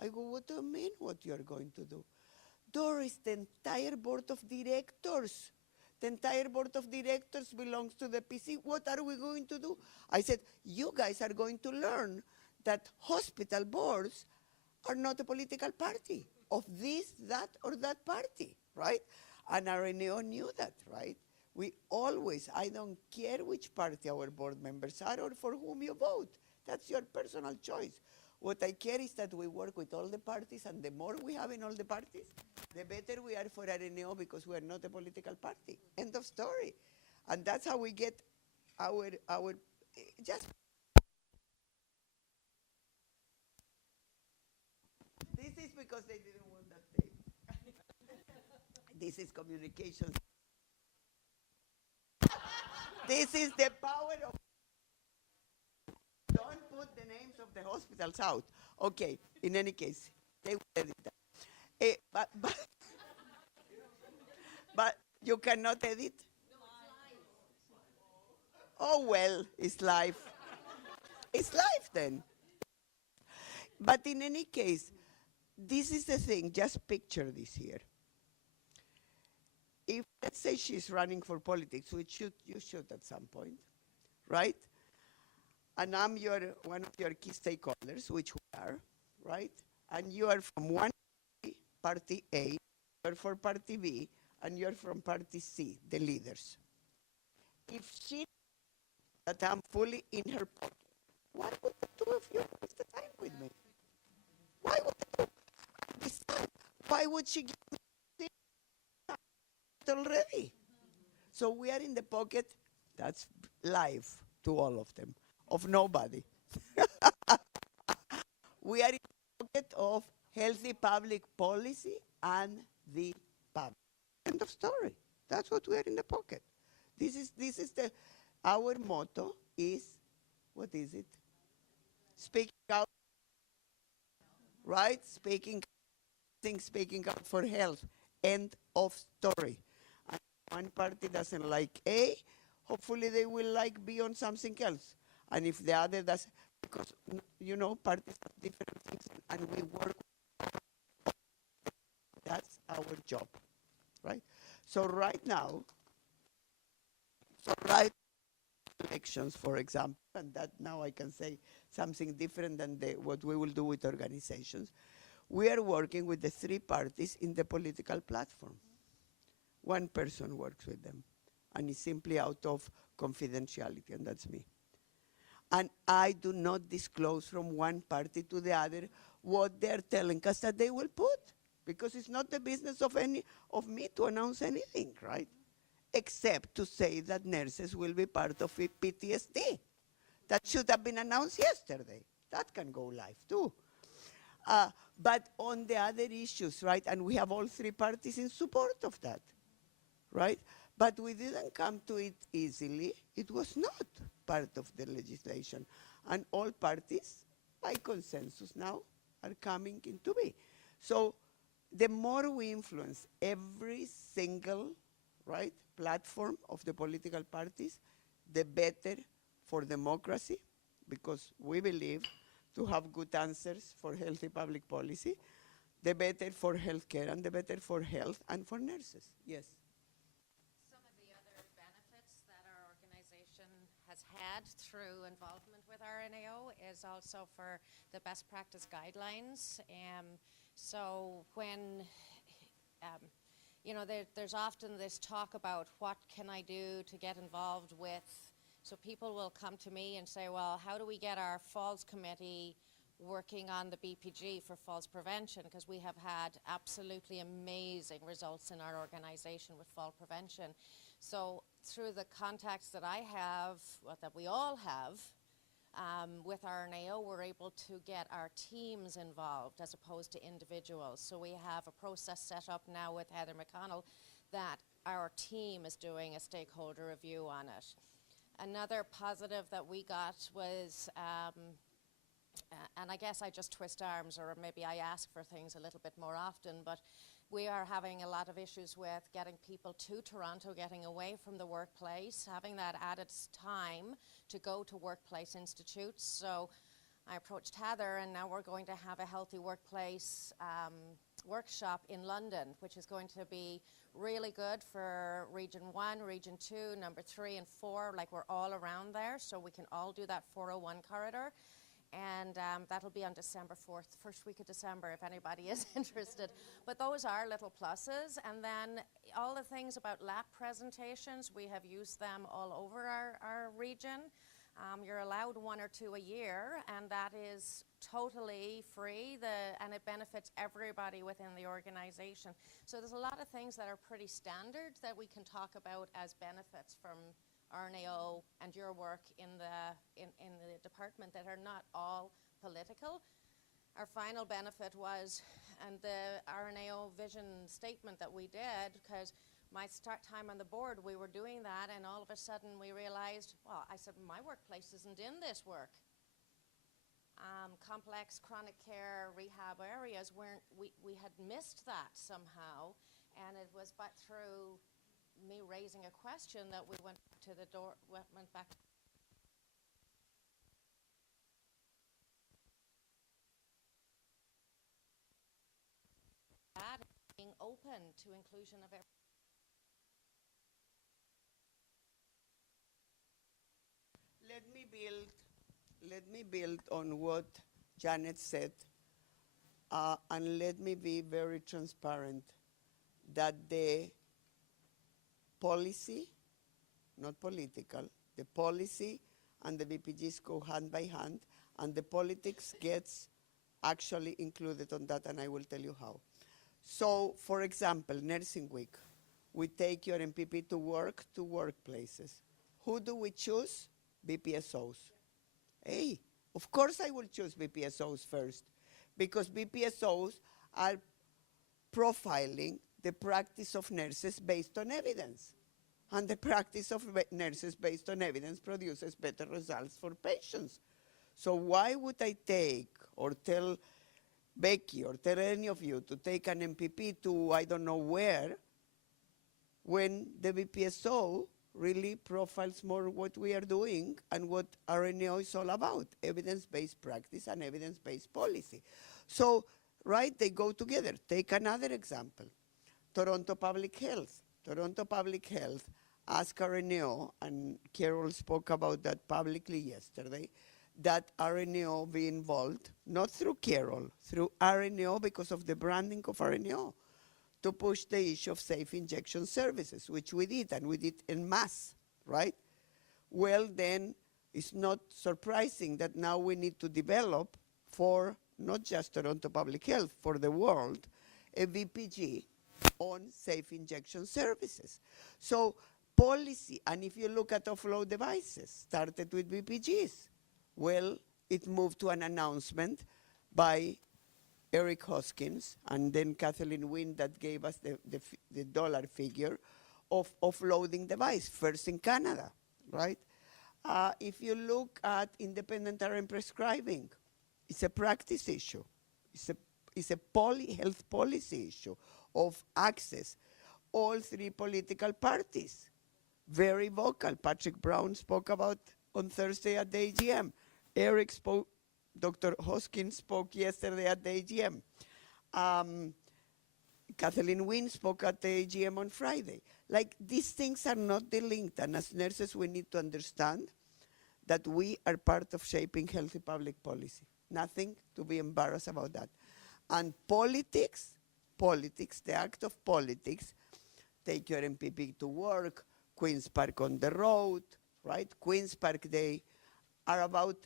I go, what do you mean what you're going to do? Doris, the entire board of directors. The entire board of directors belongs to the PC. What are we going to do? I said, you guys are going to learn that hospital boards are not a political party of this, that, or that party, right? And RNO knew that, right? We always, I don't care which party our board members are or for whom you vote. That's your personal choice. What I care is that we work with all the parties, and the more we have in all the parties, the better we are for RNO, because we are not a political party. End of story. And that's how we get our just. This is because they didn't want that tape. This is communications. This is the power of. Don't put the names of the hospitals out. Okay, in any case, they will edit that. But you cannot edit? Oh, well, it's life. It's life then. But in any case, this is the thing. Just picture this here. If, let's say, she's running for politics, which you should at some point, right? And I'm one of your key stakeholders, which we are, right? And you are from one party A, you're for party B, and you're from party C, the leaders. If she that I'm fully in her pocket, why would the two of you waste the time with me? Why would the two decide? Why would she give me this already? So we are in the pocket, that's live to all of them, of nobody. We are in the pocket of healthy public policy and the public. End of story. That's what we are in the pocket. This is our motto is, what is it? Speaking out, right? Speaking out for health. End of story. And one party doesn't like A, hopefully they will like B on something else. And if the other does, because, you know, parties have different things, and we work. That's our job, right? So right now, elections, for example, and that now I can say something different than what we will do with organizations. We are working with the three parties in the political platform. One person works with them, and it's simply out of confidentiality, and that's me. And I do not disclose from one party to the other what they're telling us that they will put, because it's not the business of me to announce anything, right? Except to say that nurses will be part of PTSD. That should have been announced yesterday. That can go live too. But on the other issues, right, and we have all three parties in support of that, right? But we didn't come to it easily. It was not part of the legislation. And all parties, by consensus now, are coming into be. So the more we influence every single, right, platform of the political parties, the better for democracy, because we believe to have good answers for healthy public policy, the better for healthcare and the better for health and for nurses. Yes. Some of the other benefits that our organization has had through involvement with RNAO is also for the best practice guidelines. So when you know, there's often this talk about what can I do to get involved with. So people will come to me and say, well, how do we get our falls committee working on the BPG for falls prevention? Because we have had absolutely amazing results in our organization with fall prevention. So through the contacts that I have, well, that we all have, with RNAO, we're able to get our teams involved as opposed to individuals. So we have a process set up now with Heather McConnell that our team is doing a stakeholder review on it. Another positive that we got was, and I guess I just twist arms, or maybe I ask for things a little bit more often, but we are having a lot of issues with getting people to Toronto, getting away from the workplace, having that added time to go to workplace institutes. So I approached Heather, and now we're going to have a healthy workplace workshop in London, which is going to be really good for Region 1, Region 2, number 3 and 4, like we're all around there, so we can all do that 401 corridor. And that'll be on December 4th, first week of December, if anybody is interested. But those are little pluses. And then all the things about lap presentations, we have used them all over our region. You're allowed 1 or 2 a year, and that is totally free, and it benefits everybody within the organization. So there's a lot of things that are pretty standard that we can talk about as benefits from RNAO and your work in the department that are not all political. Our final benefit was, and the RNAO vision statement that we did, because my start time on the board, we were doing that, and all of a sudden we realized, well, I said, my workplace isn't in this work. Complex chronic care rehab areas we had missed that somehow, and it was but through me raising a question that we went to the door, went back. Being open to inclusion of everyone. Let me build on what Janet said, and let me be very transparent that the policy, not political, the policy and the BPGs go hand by hand, and the politics gets actually included on that, and I will tell you how. So, for example, Nursing Week, we take your MPP to work to workplaces. Who do we choose? BPSOs. Hey, of course I will choose BPSOs first, because BPSOs are profiling the practice of nurses based on evidence. And the practice of nurses based on evidence produces better results for patients. So why would I take or tell Becky or tell any of you to take an MPP to I don't know where when the BPSO, really profiles more what we are doing and what RNO is all about, evidence-based practice and evidence-based policy. So, right, they go together. Take another example, Toronto Public Health. Toronto Public Health asked RNO, and Carol spoke about that publicly yesterday, that RNO be involved, not through Carol, through RNO because of the branding of RNO, to push the issue of safe injection services, which we did, and we did en masse, right? Well, then it's not surprising that now we need to develop for not just Toronto Public Health, for the world, a VPG on safe injection services. So policy, and if you look at offload devices, started with VPGs. Well, it moved to an announcement by Eric Hoskins and then Kathleen Wynne that gave us the dollar figure of offloading device, first in Canada, right? If you look at independent RN prescribing, it's a practice issue. It's a health policy issue of access. All three political parties, very vocal. Patrick Brown spoke about on Thursday at the AGM. Eric spoke, Dr. Hoskins spoke yesterday at the AGM. Kathleen Wynne spoke at the AGM on Friday. Like, these things are not delinked, and as nurses we need to understand that we are part of shaping healthy public policy. Nothing to be embarrassed about that. And politics, the act of politics, take your MPP to work, Queen's Park on the road, right? Queen's Park Day are about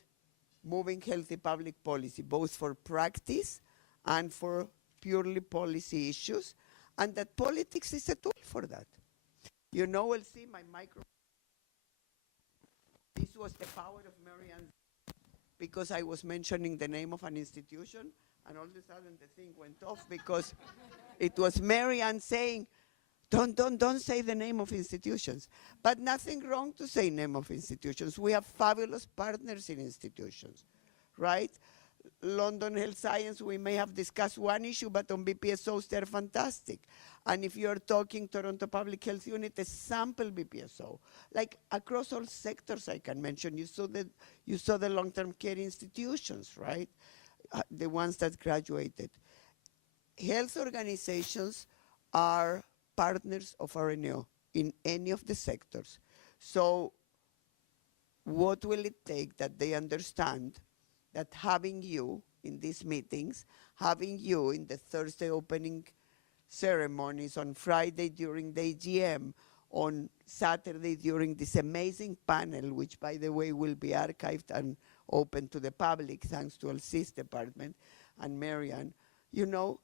moving healthy public policy, both for practice and for purely policy issues, and that politics is a tool for that. You know, we'll see my microphone. This was the power of Marianne, because I was mentioning the name of an institution, and all of a sudden the thing went off because it was Marianne saying, don't say the name of institutions. But nothing wrong to say name of institutions. We have fabulous partners in institutions, right? London Health Science, we may have discussed one issue, but on BPSOs, they're fantastic. And if you're talking Toronto Public Health Unit, a sample BPSO, like across all sectors I can mention. You saw the long-term care institutions, right? The ones that graduated. Health organizations are partners of RNO in any of the sectors. So what will it take that they understand that having you in these meetings, having you in the Thursday opening ceremonies, on Friday during the AGM, on Saturday during this amazing panel, which by the way will be archived and open to the public thanks to Alci's department and Marianne, you know,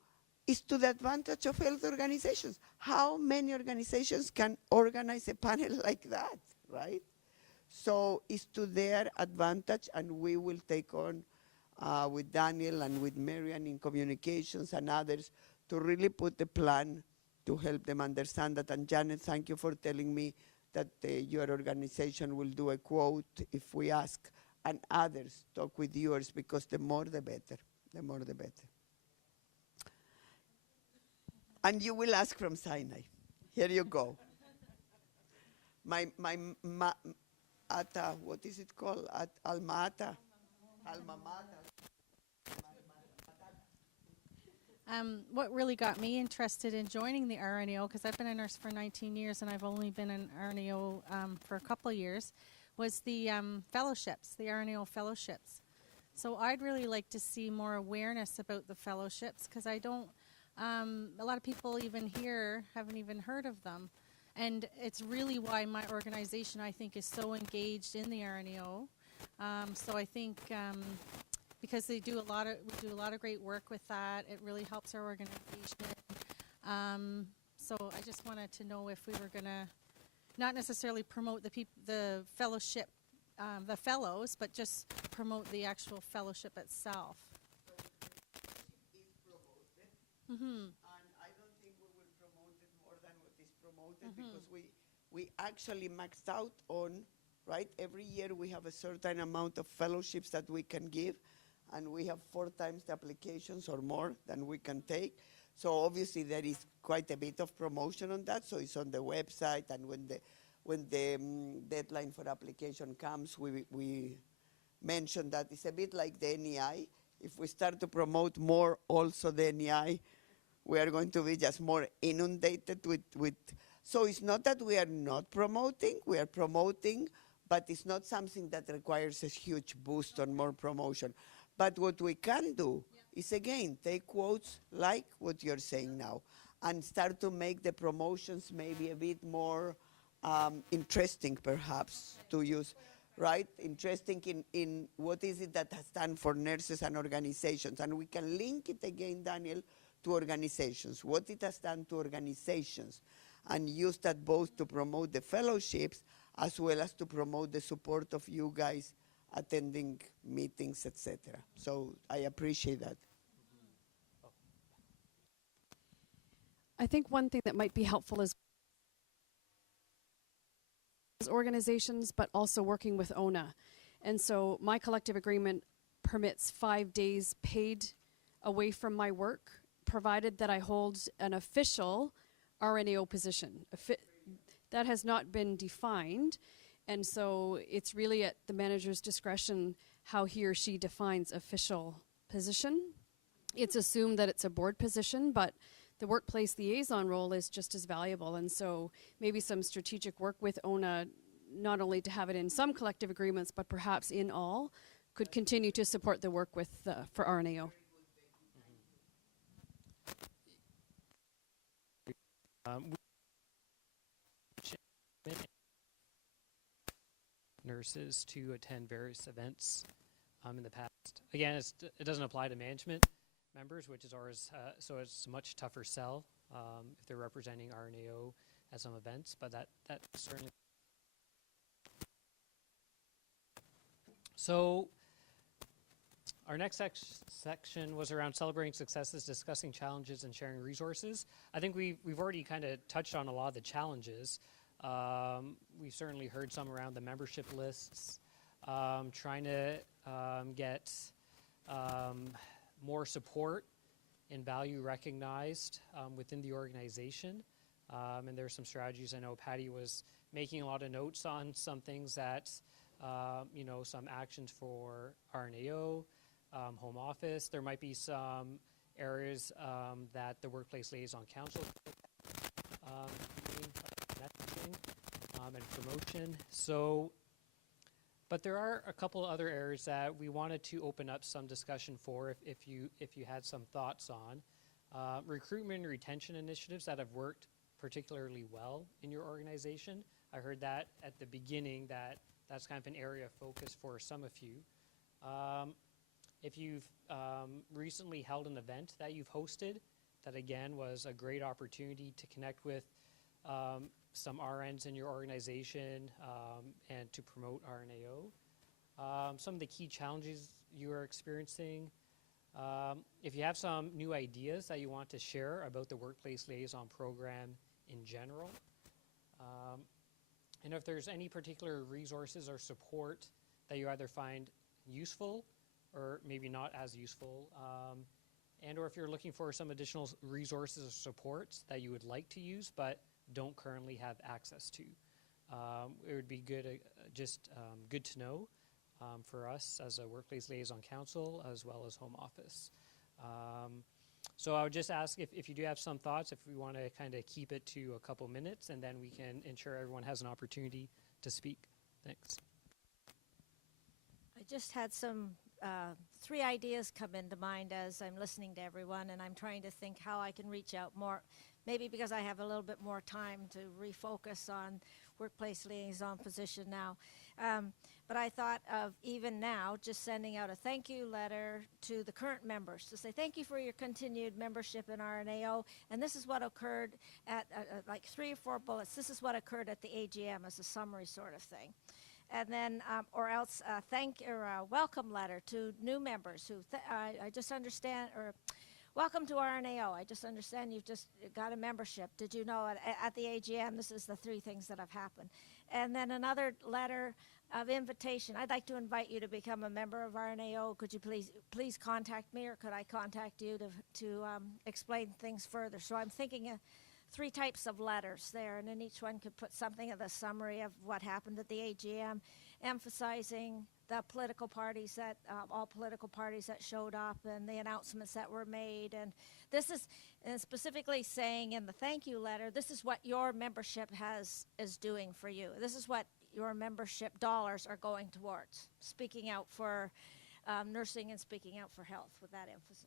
is to the advantage of health organizations. How many organizations can organize a panel like that, right? So it's to their advantage, and we will take on with Daniel and with Marianne in communications and others to really put a plan to help them understand that. And Janet, thank you for telling me that your organization will do a quote if we ask, and others talk with yours, because the more the better, the more the better. And you will ask from Sinai. Here you go. My Ata, what is it called? Alma Ata. Alma Mater. What really got me interested in joining the RNAO, because I've been a nurse for 19 years and I've only been in RNAO for a couple of years, was the fellowships, the RNAO fellowships. So I'd really like to see more awareness about the fellowships, because I don't, a lot of people even here haven't even heard of them. And it's really why my organization, I think, is so engaged in the RNAO. So I think because we do a lot of great work with that. It really helps our organization. So I just wanted to know if we were going to not necessarily promote the fellowship, the fellows, but just promote the actual fellowship itself. And I don't think we will promote it more than what is promoted, because we actually maxed out on, right? Every year we have a certain amount of fellowships that we can give, and we have 4 times the applications or more than we can take. So obviously there is quite a bit of promotion on that. So it's on the website, and when the deadline for application comes, we mentioned that it's a bit like the NEI. If we start to promote more also the NEI, we are going to be just more inundated with so it's not that we are not promoting, we are promoting, but it's not something that requires a huge boost on more promotion. But what we can do is, again, take quotes like what you're saying now and start to make the promotions maybe a bit more interesting, perhaps, to use, right? Interesting in what is it that has done for nurses and organizations. And we can link it again, Daniel, to organizations, what it has done to organizations, and use that both to promote the fellowships as well as to promote the support of you guys attending meetings, etc. So I appreciate that. I think one thing that might be helpful is organizations, but also working with ONA. And so my collective agreement permits 5 days paid away from my work, provided that I hold an official RNAO position. That has not been defined, and so it's really at the manager's discretion how he or she defines official position. It's assumed that it's a board position, but the workplace liaison role is just as valuable, and so maybe some strategic work with ONA, not only to have it in some collective agreements, but perhaps in all, could continue to support the work with for RNAO. Nurses to attend various events in the past. Again, it doesn't apply to management members, which is ours, so it's a much tougher sell if they're representing RNAO at some events, but that certainly. So our next section was around celebrating successes, discussing challenges, and sharing resources. I think we've already kind of touched on a lot of the challenges. We've certainly heard some around the membership lists, trying to get more support and value recognized within the organization. And there's some strategies. I know Patty was making a lot of notes on some things that, some actions for RNAO, home office. There might be some areas that the Workplace Liaison Council messaging and promotion. So, but there are a couple other areas that we wanted to open up some discussion for if you had some thoughts on. Recruitment and retention initiatives that have worked particularly well in your organization. I heard that at the beginning that's kind of an area of focus for some of you. If you've recently held an event that you've hosted, that again was a great opportunity to connect with some RNs in your organization and to promote RNAO. Some of the key challenges you are experiencing. If you have some new ideas that you want to share about the Workplace Liaison program in general. And if there's any particular resources or support that you either find useful or maybe not as useful, and or if you're looking for some additional resources or supports that you would like to use but don't currently have access to. It would be good, good to know for us as a Workplace Liaison Council as well as Home Office. So I would just ask if you do have some thoughts, if we want to kind of keep it to a couple minutes, and then we can ensure everyone has an opportunity to speak. Thanks. I just had some 3 ideas come into mind as I'm listening to everyone, and I'm trying to think how I can reach out more, maybe because I have a little bit more time to refocus on Workplace Liaison position now. But I thought of even now just sending out a thank you letter to the current members to say thank you for your continued membership in RNAO, and this is what occurred at like 3 or 4 bullets. This is what occurred at the AGM as a summary sort of thing. And then, or else a welcome letter to new members who I just understand, or welcome to RNAO. I just understand you've just got a membership. Did you know at the AGM, this is the 3 things that have happened. And then another letter of invitation. I'd like to invite you to become a member of RNAO. Could you please contact me, or could I contact you to explain things further? So I'm thinking 3 types of letters there, and then each one could put something of the summary of what happened at the AGM, emphasizing the political parties that, all political parties that showed up and the announcements that were made. And this is specifically saying in the thank you letter, this is what your membership is doing for you. This is what your membership dollars are going towards, speaking out for nursing and speaking out for health with that emphasis.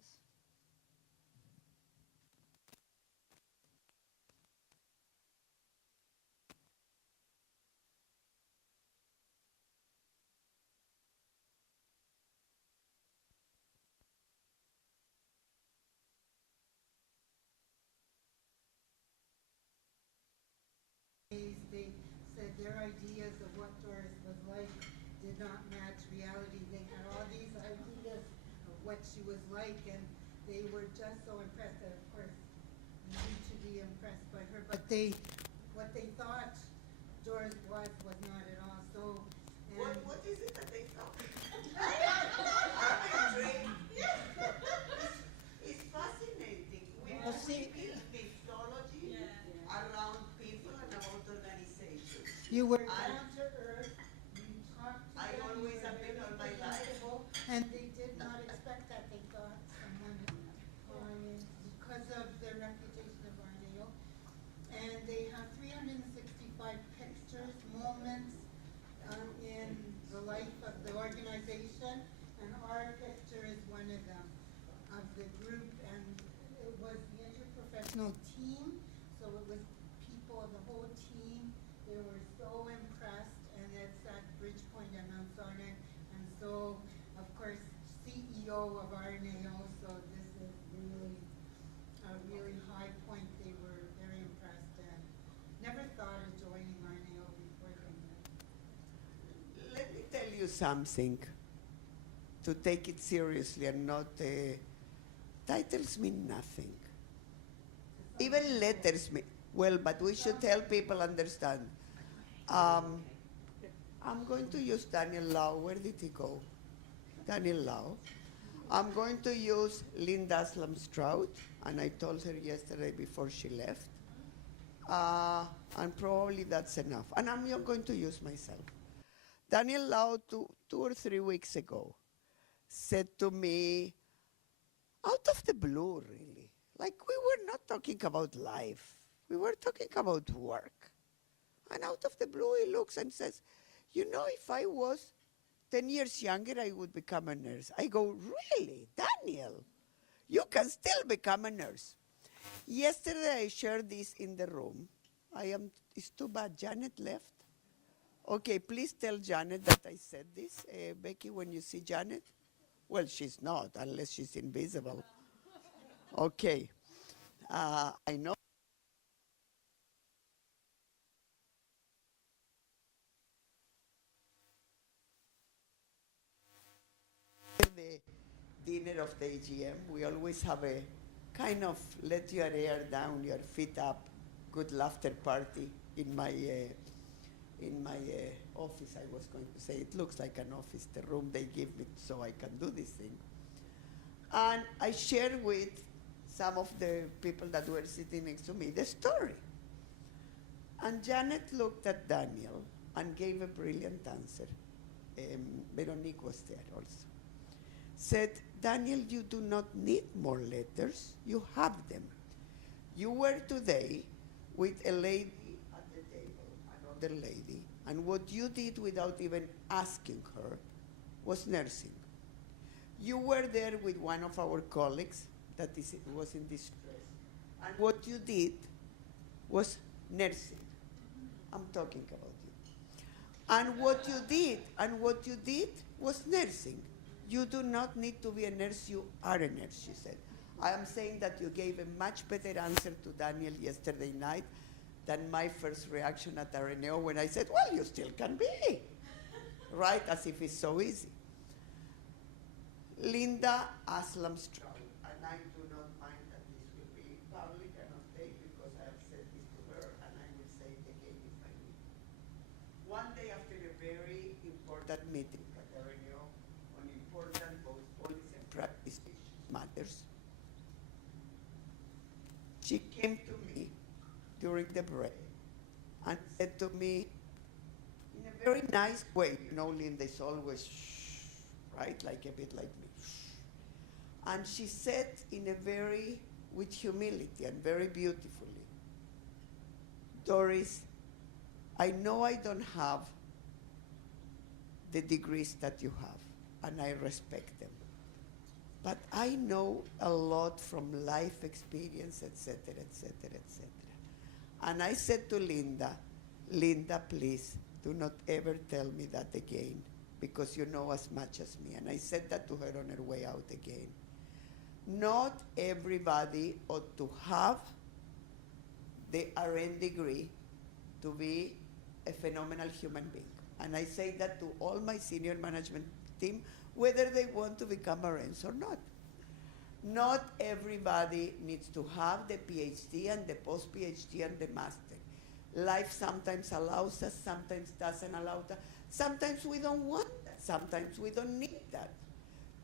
They said their ideas of what Doris was like did not match reality. They had all these ideas of what she was like, and they were just so impressed. And of course, you need to be impressed by her, but what they thought Doris was not at all. So, What is it that they thought? It's fascinating. We Well, see- build mythology around people and about organizations. you were And down to earth. You talked to I them. always you were have been very all my life. presentable, and they did not expect that. They thought someone because of their reputation of RNAO. And they have 365 pictures, moments in the life of the organization, and our picture is one of them, of the group. And it was the interprofessional team, so it was people, the whole team. They were so impressed, and it's at Bridgepoint and Mount Sinai. And so, of course, CEO of RNAO, so this is really a really high point. They were very impressed and never thought of joining RNAO before they met. let me tell you something to take it seriously and not titles mean nothing. Even letters mean well, but we should help people understand. I'm going to use Daniel Lau. Where did he go? Daniel Lau. I'm going to use Linda Aslam Stroud, and I told her yesterday before she left. And probably that's enough. And I'm not going to use myself. Daniel Lau, 2 or 3 weeks ago, said to me, out of the blue, really, like we were not talking about life. We were talking about work. And out of the blue, he looks and says, you know, if I was 10 years younger, I would become a nurse. I go, really, Daniel? You can still become a nurse. Yesterday, I shared this in the room. It's too bad Janet left. Okay, please tell Janet that I said this. Becky, when you see Janet? Well, she's not, unless she's invisible. Okay. I know. The dinner of the AGM, we always have a kind of let your hair down, your feet up, good laughter party in my office. I was going to say it looks like an office, the room they give me so I can do this thing. And I shared with some of the people that were sitting next to me the story. And Janet looked at Daniel and gave a brilliant answer. Veronique was there also. Said, Daniel, you do not need more letters. You have them. You were today with a lady at the table, another lady, and what you did without even asking her was nursing. You were there with one of our colleagues that was in distress, and what you did was nursing. I'm talking about you. And what you did was nursing. You do not need to be a nurse, you are a nurse, she said. I am saying that you gave a much better answer to Daniel yesterday night than my first reaction at RNAO when I said, well, you still can be, right? As if it's so easy. Linda Aslam Stroud, and I do not mind that this will be public and on tape because I have said this to her, and I will say it again if I need. One day after a very important meeting at RNAO on important both policy and practice matters, she came to me delivering the bread and said to me, in a very nice way, you know, Linda's always shh, right? Like a bit like me. Shh. And she said with humility and very beautifully, Doris, I know I don't have the degrees that you have, and I respect them. But I know a lot from life experience, etc., etc., etc. And I said to Linda, please do not ever tell me that again, because you know as much as me. And I said that to her on her way out again. Not everybody ought to have the RN degree to be a phenomenal human being. And I say that to all my senior management team, whether they want to become RNs or not. Not everybody needs to have the PhD and the post-PhD and the master. Life sometimes allows us, sometimes doesn't allow that. Sometimes we don't want that. Sometimes we don't need that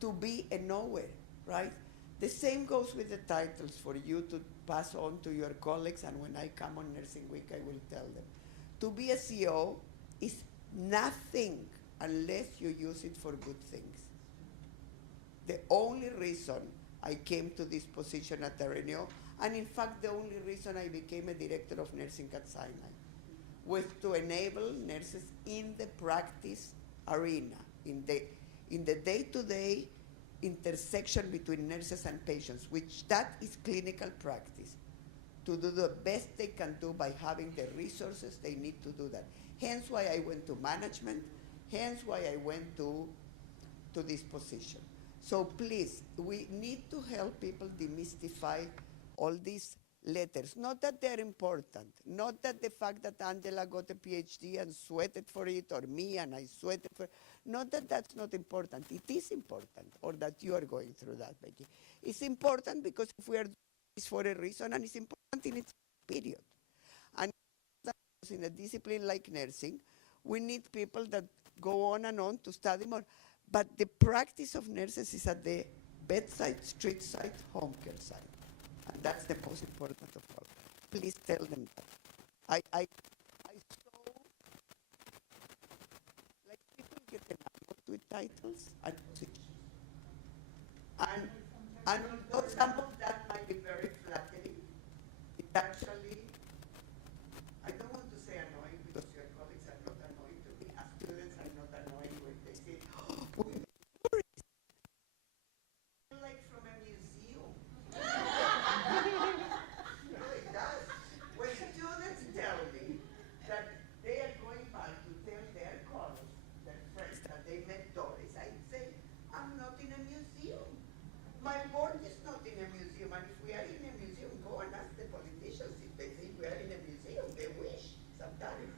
to be a nowhere, right? The same goes with the titles for you to pass on to your colleagues, and when I come on Nursing Week, I will tell them. To be a CEO is nothing unless you use it for good things. The only reason I came to this position at Arenio, and in fact the only reason I became a director of nursing at Sinai, was to enable nurses in the practice arena, in the day-to-day intersection between nurses and patients, which that is clinical practice, to do the best they can do by having the resources they need to do that. Hence why I went to management, hence why I went to this position. So please, we need to help people demystify all these letters. Not that they're important, not that the fact that Angela got a PhD and sweated for it, or me and I sweated for it, not that that's not important. It is important, or that you are going through that, Becky. It's important because if we are doing this for a reason, and it's important in its period. And in a discipline like nursing, we need people that go on and on to study more. But the practice of nurses is at the bedside, street side, home care side. And that's the most important of all. Please tell them that. I saw, like, people get enamored with titles and positions. And although some of that might be very flattering, it actually, I don't want to say annoying because your colleagues are not annoying to me. As students are not annoying when they say, oh, like from a museum. No, it does. When students tell me that they are going back to tell their colleagues, their friends, that they met Doris, I say, I'm not in a museum. My board is not in a museum, and if we are in a museum, go and ask the politicians if they think we are in a museum. They wish sometimes.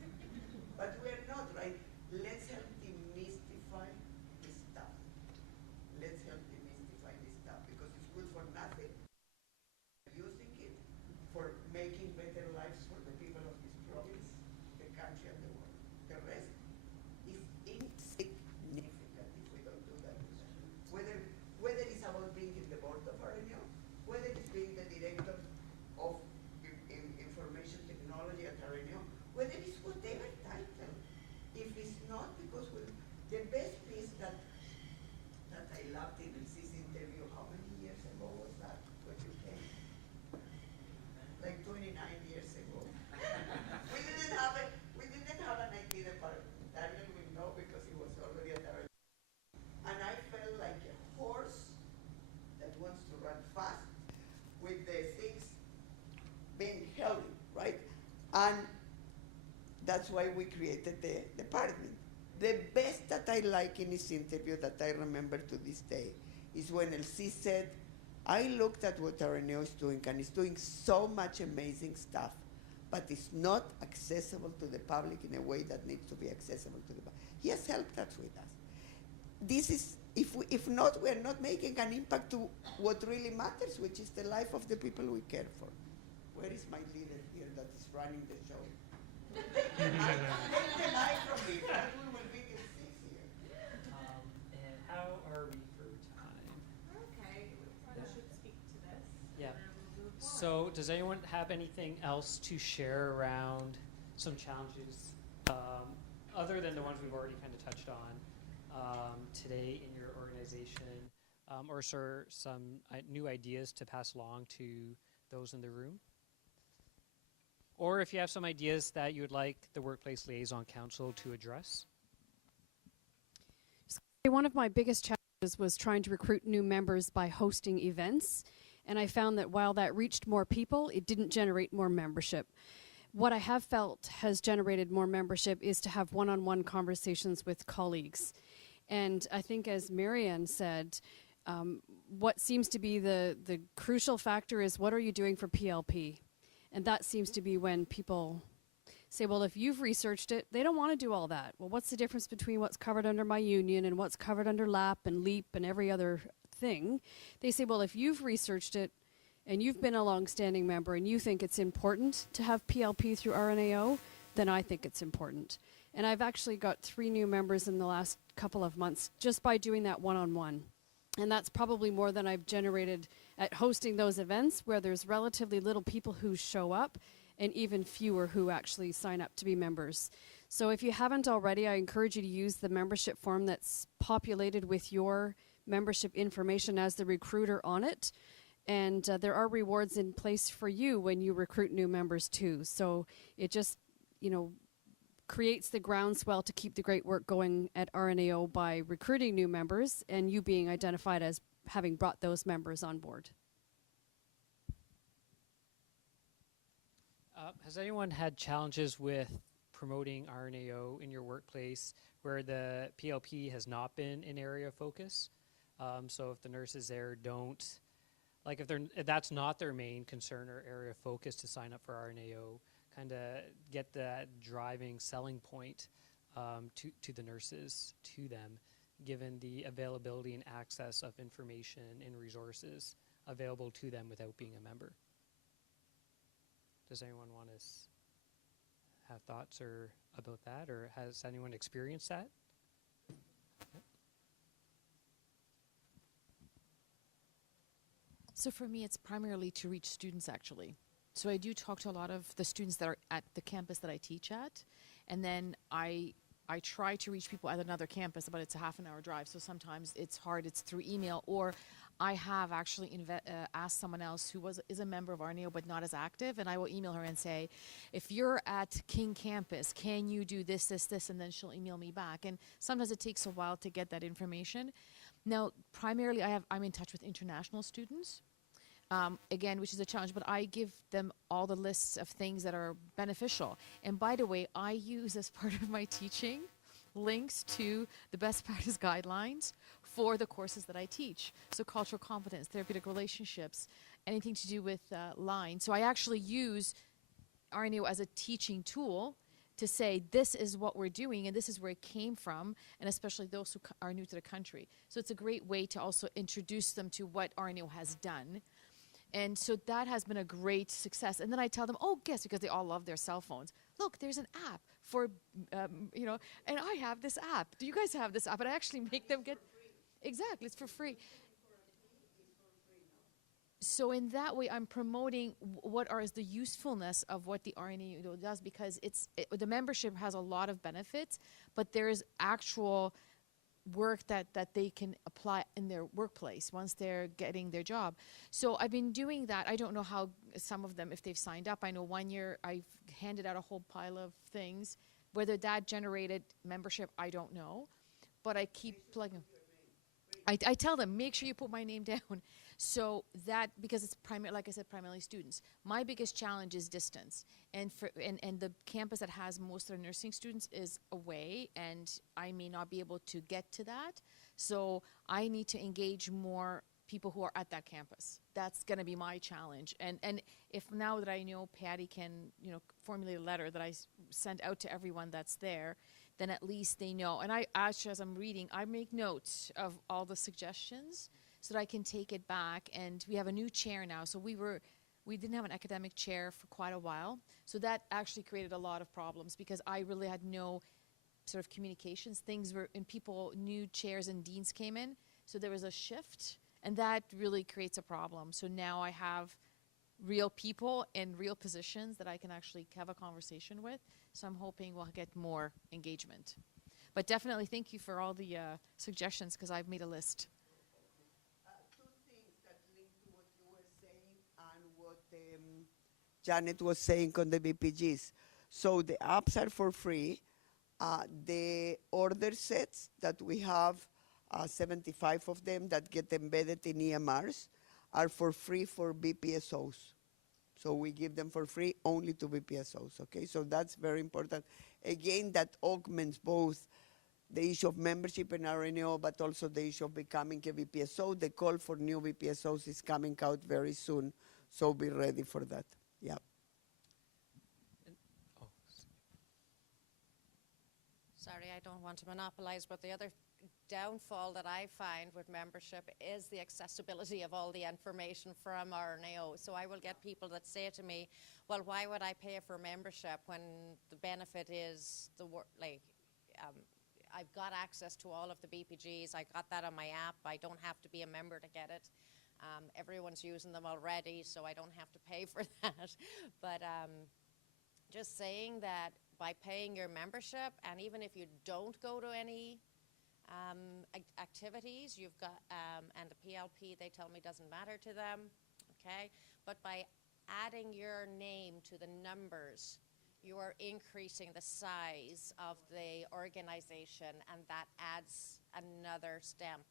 But we are not, right? Let's help demystify this stuff. Let's help demystify this stuff, because it's good for nothing. Using it for making better lives for the people of this province, the country, and the world. The rest is insignificant if we don't do that. Whether it's about being in the board of Arenio, whether it's being the director of information technology at Arenio, whether it's whatever title. If it's not, because the best piece that I loved in this interview, how many years ago was that when you came? Like 29 years ago. we didn't have an IT department. Daniel will know because he was already at our. And I felt like a horse that wants to run fast with the things being held, right? And that's why we created the department. The best that I like in this interview that I remember to this day is when Elsie said, I looked at what Arenio is doing, and it's doing so much amazing stuff, but it's not accessible to the public in a way that needs to be accessible to the public. He has helped us with us. This is, if not, we're not making an impact to what really matters, which is the life of the people we care for. Where is my leader here that is running the show? Take the mic from me, right? We will be in 6 here. And how are we for time? Okay, we probably should speak to this. Yeah. And then we'll move on. So does anyone have anything else to share around some challenges other than the ones we've already kind of touched on today in your organization, or sir, some new ideas to pass along to those in the room? Or if you have some ideas that you would like the Workplace Liaison Council to address? One of my biggest challenges was trying to recruit new members by hosting events, and I found that while that reached more people, it didn't generate more membership. What I have felt has generated more membership is to have one-on-one conversations with colleagues. And I think, as Marianne said, what seems to be the crucial factor is, what are you doing for PLP? And that seems to be when people say, well, if you've researched it, they don't want to do all that. Well, what's the difference between what's covered under my union and what's covered under LAP and LEAP and every other thing? They say, well, if you've researched it and you've been a long-standing member and you think it's important to have PLP through RNAO, then I think it's important. And I've actually got 3 new members in the last couple of months just by doing that one-on-one. And that's probably more than I've generated at hosting those events where there's relatively little people who show up and even fewer who actually sign up to be members. So if you haven't already, I encourage you to use the membership form that's populated with your membership information as the recruiter on it. And there are rewards in place for you when you recruit new members too. So it just, creates the groundswell to keep the great work going at RNAO by recruiting new members and you being identified as having brought those members on board. Has anyone had challenges with promoting RNAO in your workplace where the PLP has not been an area of focus? So if the nurses there don't, if that's not their main concern or area of focus to sign up for RNAO, kind of get that driving selling point to the nurses, to them, given the availability and access of information and resources available to them without being a member. Does anyone want to have thoughts about that, or has anyone experienced that? Yep. So for me, it's primarily to reach students, actually. So I do talk to a lot of the students that are at the campus that I teach at, and then I try to reach people at another campus, but it's a half an hour drive, so sometimes it's hard. It's through email, or I have actually asked someone else who is a member of RNAO but not as active, and I will email her and say, if you're at King campus, can you do this, this, this, and then she'll email me back. And sometimes it takes a while to get that information. Now, primarily, I'm in touch with international students. Again, which is a challenge, but I give them all the lists of things that are beneficial. And by the way, I use as part of my teaching links to the best practice guidelines for the courses that I teach. So cultural competence, therapeutic relationships, anything to do with line. So I actually use RNAO as a teaching tool to say, this is what we're doing and this is where it came from, and especially those who are new to the country. So it's a great way to also introduce them to what RNAO has done. And so that has been a great success. And then I tell them, oh, guess, because they all love their cell phones. Look, there's an app for, and I have this app. Do you guys have this app? And I actually make them get, exactly, it's for free. So in that way, I'm promoting what is the usefulness of what the RNAO does, because the membership has a lot of benefits, but there's actual work that they can apply in their workplace once they're getting their job. So I've been doing that. I don't know how some of them, if they've signed up. I know one year I've handed out a whole pile of things. Whether that generated membership, I don't know. But I keep plugging. I tell them, make sure you put my name down. So that, because it's like I said, primarily students. My biggest challenge is distance. And the campus that has most of their nursing students is away, and I may not be able to get to that. So I need to engage more people who are at that campus. That's going to be my challenge. And if now that I know Patty can, formulate a letter that I send out to everyone that's there, then at least they know. And I actually, as I'm reading, I make notes of all the suggestions so that I can take it back. And we have a new chair now. So we didn't have an academic chair for quite a while. So that actually created a lot of problems because I really had no sort of communications. Things were, and new chairs and deans came in. So there was a shift, and that really creates a problem. So now I have real people in real positions that I can actually have a conversation with. So I'm hoping we'll get more engagement. But definitely thank you for all the suggestions, because I've made a list. Two things that link to what you were saying and what Janet was saying on the BPGs. So the apps are for free. The order sets that we have, 75 of them that get embedded in EMRs, are for free for BPSOs. So we give them for free only to BPSOs, okay? So that's very important. Again, that augments both the issue of membership in RNO, but also the issue of becoming a BPSO. The call for new BPSOs is coming out very soon, so be ready for that. Yeah. Sorry, I don't want to monopolize, but the other downfall that I find with membership is the accessibility of all the information from RNAO. So I will get people that say to me, well, why would I pay for membership when the benefit is I've got access to all of the BPGs. I got that on my app. I don't have to be a member to get it. Everyone's using them already, so I don't have to pay for that. But just saying that by paying your membership, and even if you don't go to any activities, you've got, and the PLP, they tell me, doesn't matter to them, okay? But by adding your name to the numbers, you are increasing the size of the organization, and that adds another stamp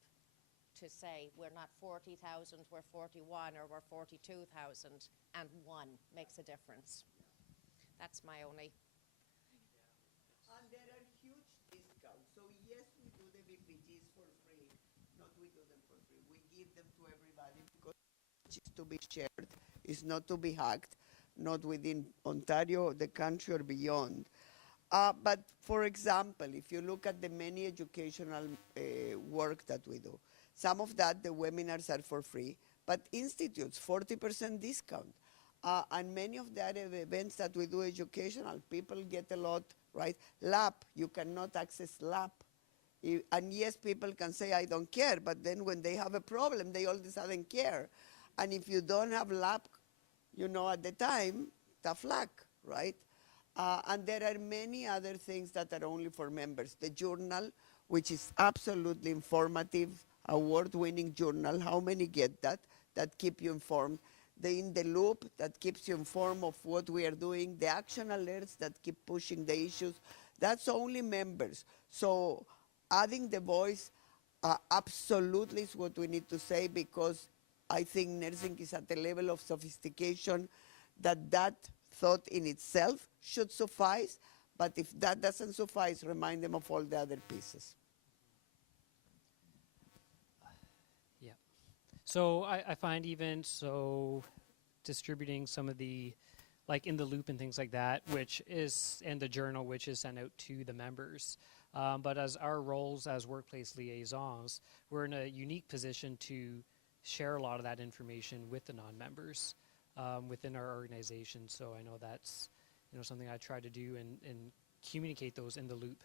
to say we're not 40,000, we're 41, or we're 42,000, and one makes a difference. That's my only. And there are huge discounts. So yes, we do the BPGs for free. Not we do them for free. We give them to everybody because it's to be shared. It's not to be hacked, not within Ontario, the country, or beyond. But for example, if you look at the many educational work that we do, some of that, the webinars are for free, but institutes, 40% discount. And many of the other events that we do educational, people get a lot, right? Lab, you cannot access lab. And yes, people can say, I don't care, but then when they have a problem, they all of a sudden care. And if you don't have lab, at the time, tough luck, right? And there are many other things that are only for members. The journal, which is absolutely informative, award-winning journal. How many get that? That keep you informed. The In the Loop, that keeps you informed of what we are doing. The action alerts that keep pushing the issues. That's only members. So adding the voice absolutely is what we need to say, because I think nursing is at a level of sophistication that thought in itself should suffice. But if that doesn't suffice, remind them of all the other pieces. Yeah. So I find even so distributing some of the, like In the Loop and things like that, which is, and the journal, which is sent out to the members. But as our roles as workplace liaisons, we're in a unique position to share a lot of that information with the non-members within our organization. So I know that's something I try to do and communicate those In the Loop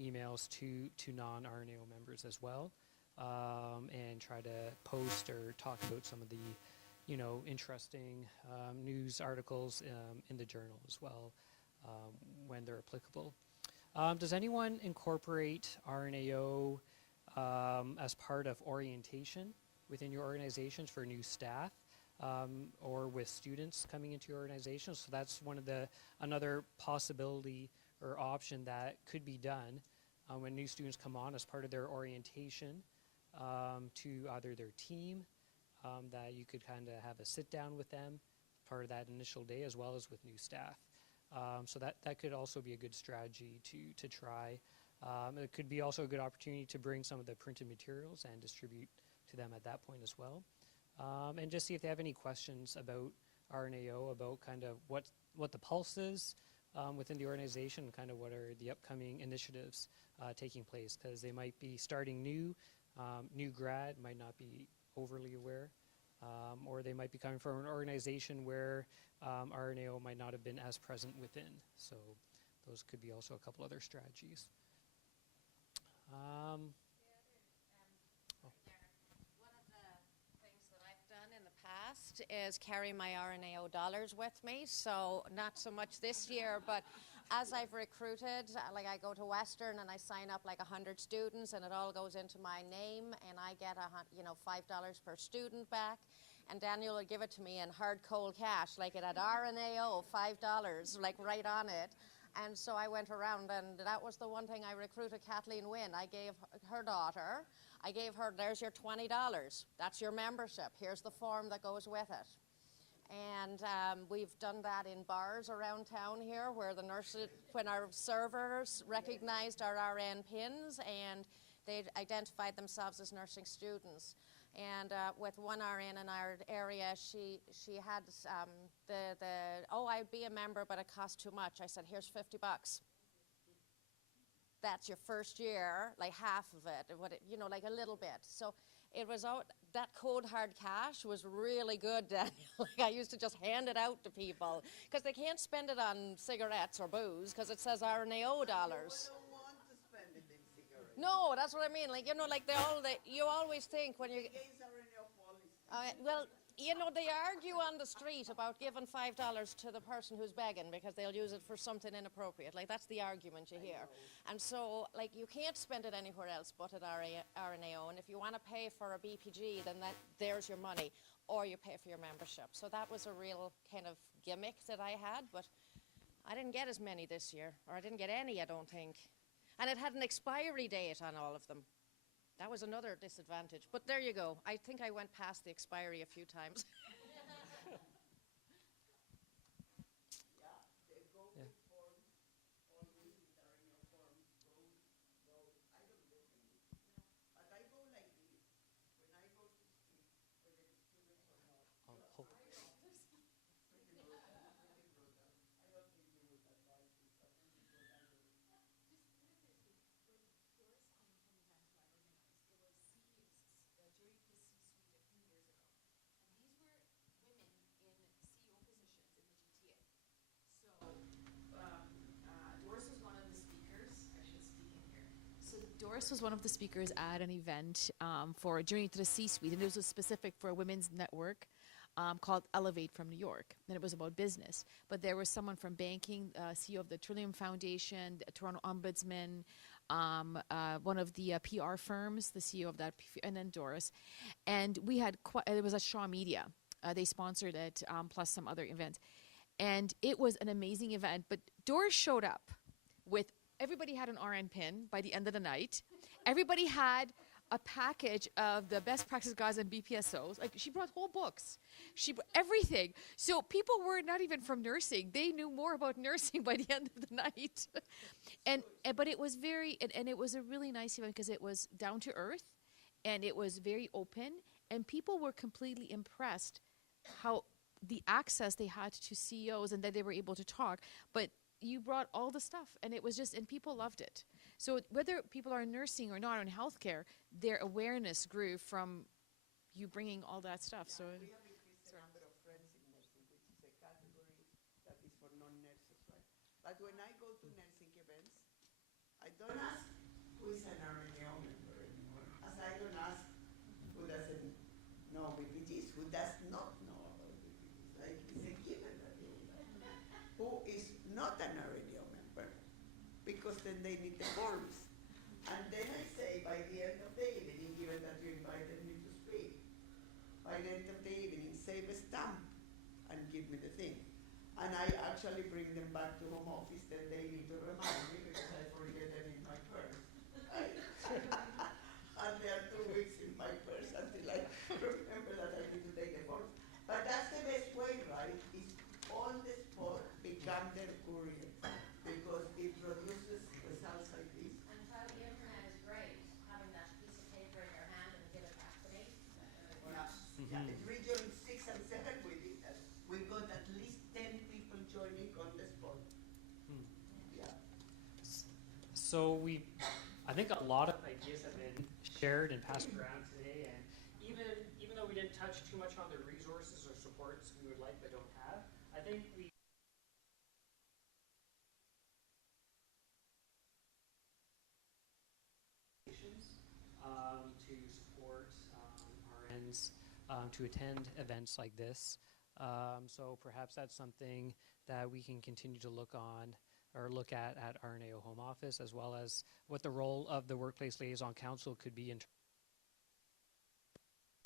emails to non-RNAO members as well, and try to post or talk about some of the interesting news articles in the journal as well when they're applicable. Does anyone incorporate RNAO as part of orientation within your organizations for new staff or with students coming into your organization? So that's another possibility or option that could be done when new students come on as part of their orientation to either their team, that you could kind of have a sit down with them part of that initial day, as well as with new staff. So that could also be a good strategy to try. It could be also a good opportunity to bring some of the printed materials and distribute to them at that point as well. And just see if they have any questions about RNAO, about kind of what the pulse is within the organization, kind of what are the upcoming initiatives taking place, because they might be starting new grad, might not be overly aware, or they might be coming from an organization where RNAO might not have been as present within. So those could be also a couple other strategies. One of the things that I've done in the past must is carry my RNAO dollars with me. So not so much this year, but as I've recruited, like I go to Western and I sign up like 100 students, and it all goes into my name, and I get $5 per student back. And Daniel would give it to me in hard cold cash, like it had RNAO, $5, like right on it. And so I went around, and that was the one thing I recruited Kathleen Wynn. I gave her daughter, I gave her, there's your $20. That's your membership. Here's the form that goes with it. And we've done that in bars around town here where the nurses, when our servers recognized our RN pins and they identified themselves as nursing students. And with one RN in our area, she had I'd be a member, but it costs too much. I said, here's $50. That's your first year, like half of it, like a little bit. So it was out, that cold hard cash was really good, Daniel. Like I used to just hand it out to people because they can't spend it on cigarettes or booze because it says RNAO dollars. No, that's what I mean. Like, you always think when you... well, they argue on the street about giving $5 to the person who's begging because they'll use it for something inappropriate. Like, that's the argument you hear. And so, like, you can't spend it anywhere else but at RNAO. And if you want to pay for a BPG, then there's your money. Or you pay for your membership. So that was a real kind of gimmick that I had. But I didn't get as many this year. Or I didn't get any, I don't think. And it had an expiry date on all of them. That was another disadvantage. But there you go. I think I went past the expiry a few times. Doris was one of the speakers at an event for Journey to the C-Suite, and it was specific for a women's network called Elevate from New York, and it was about business. But there was someone from banking, CEO of the Trillium Foundation, the Toronto Ombudsman, one of the PR firms, the CEO of that, and then Doris. And we had it was at Shaw Media. They sponsored it, plus some other events. And it was an amazing event. But Doris showed up with, everybody had an RN pin by the end of the night. Everybody had a package of the best practice guides and BPSOs. Like, she brought whole books. Everything. So people were not even from nursing. They knew more about nursing by the end of the night. But it was and it was a really nice event because it was down to earth and it was very open, and people were completely impressed how the access they had to CEOs and that they were able to talk. But you brought all the stuff, and it was just, and people loved it. So whether people are in nursing or not, or in healthcare, their awareness grew from you bringing all that stuff. Yeah, so we have increased the number of friends in nursing, which is a category that is for non-nurses, right? But when I go to nursing events, I don't ask who is an RNAO member anymore, as I don't ask who doesn't know BPGs, who does not know about BPGs. Like, it's a given that they will know. Who is not an RNAO member, because then they need the forms. And then I say, by the end of the evening, given that you invited me to speak, by the end of the evening, save a stamp and give me the thing. And I actually bring them back to home office, then they need to remind me because I forget them in my purse. And they are 2 weeks in my purse until I remember that I need to take the forms. But that's the best way, right? Is on the spot become their courier, because it produces results like this. And how the internet is great, having that piece of paper in your hand and give it back to me. Yeah, in region 6 and 7 we did that. We got at least 10 people joining on the spot. Yeah. So I think a lot of ideas have been shared and passed around today, and even though we didn't touch too much on the resources or supports we would like but don't have, I think we to support RNs to attend events like this. So perhaps that's something that we can continue to look at RNAO Home Office, as well as what the role of the Workplace Liaison Council could be in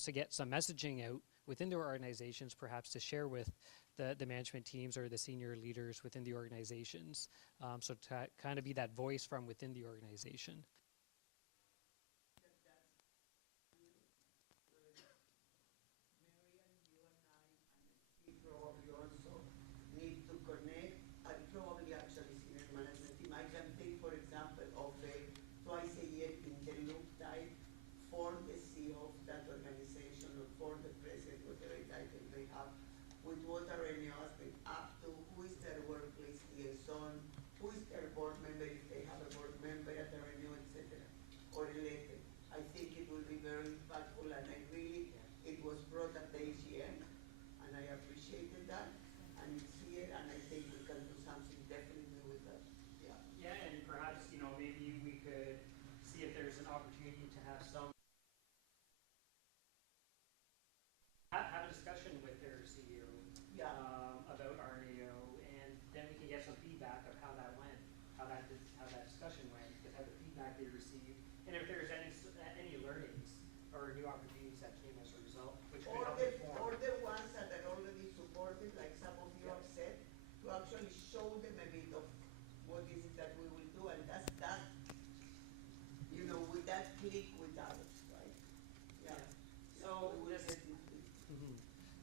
to get some messaging out within their organizations, perhaps to share with the management teams or the senior leaders within the organizations. So to kind of be that voice from within the organization. Probably also need to connect, and probably actually senior management team. I can think, for example, of a twice a year interloop type for the CEO of that organization or for the president, whatever title they have, with what are any has been up to, who is their workplace liaison, who is their board member if they have a board member at the renew, etc., or elected. I think it will be very impactful, and I really, it was brought at the AGM, and I appreciated that, and it's here, and I think we can do something definitely with that. Yeah. Yeah, and perhaps, maybe we could see if there's an opportunity to have have a discussion with their CEO about RNAO, and then we can get some feedback of how that went, how that discussion went, because how the feedback they received, and if there's any learnings or new opportunities that came as a result, which could help inform. Or the ones that are already supported, like some of you have said, to actually show them a bit of what is it that we will do, and that's that, with that click with others, right? Yeah. So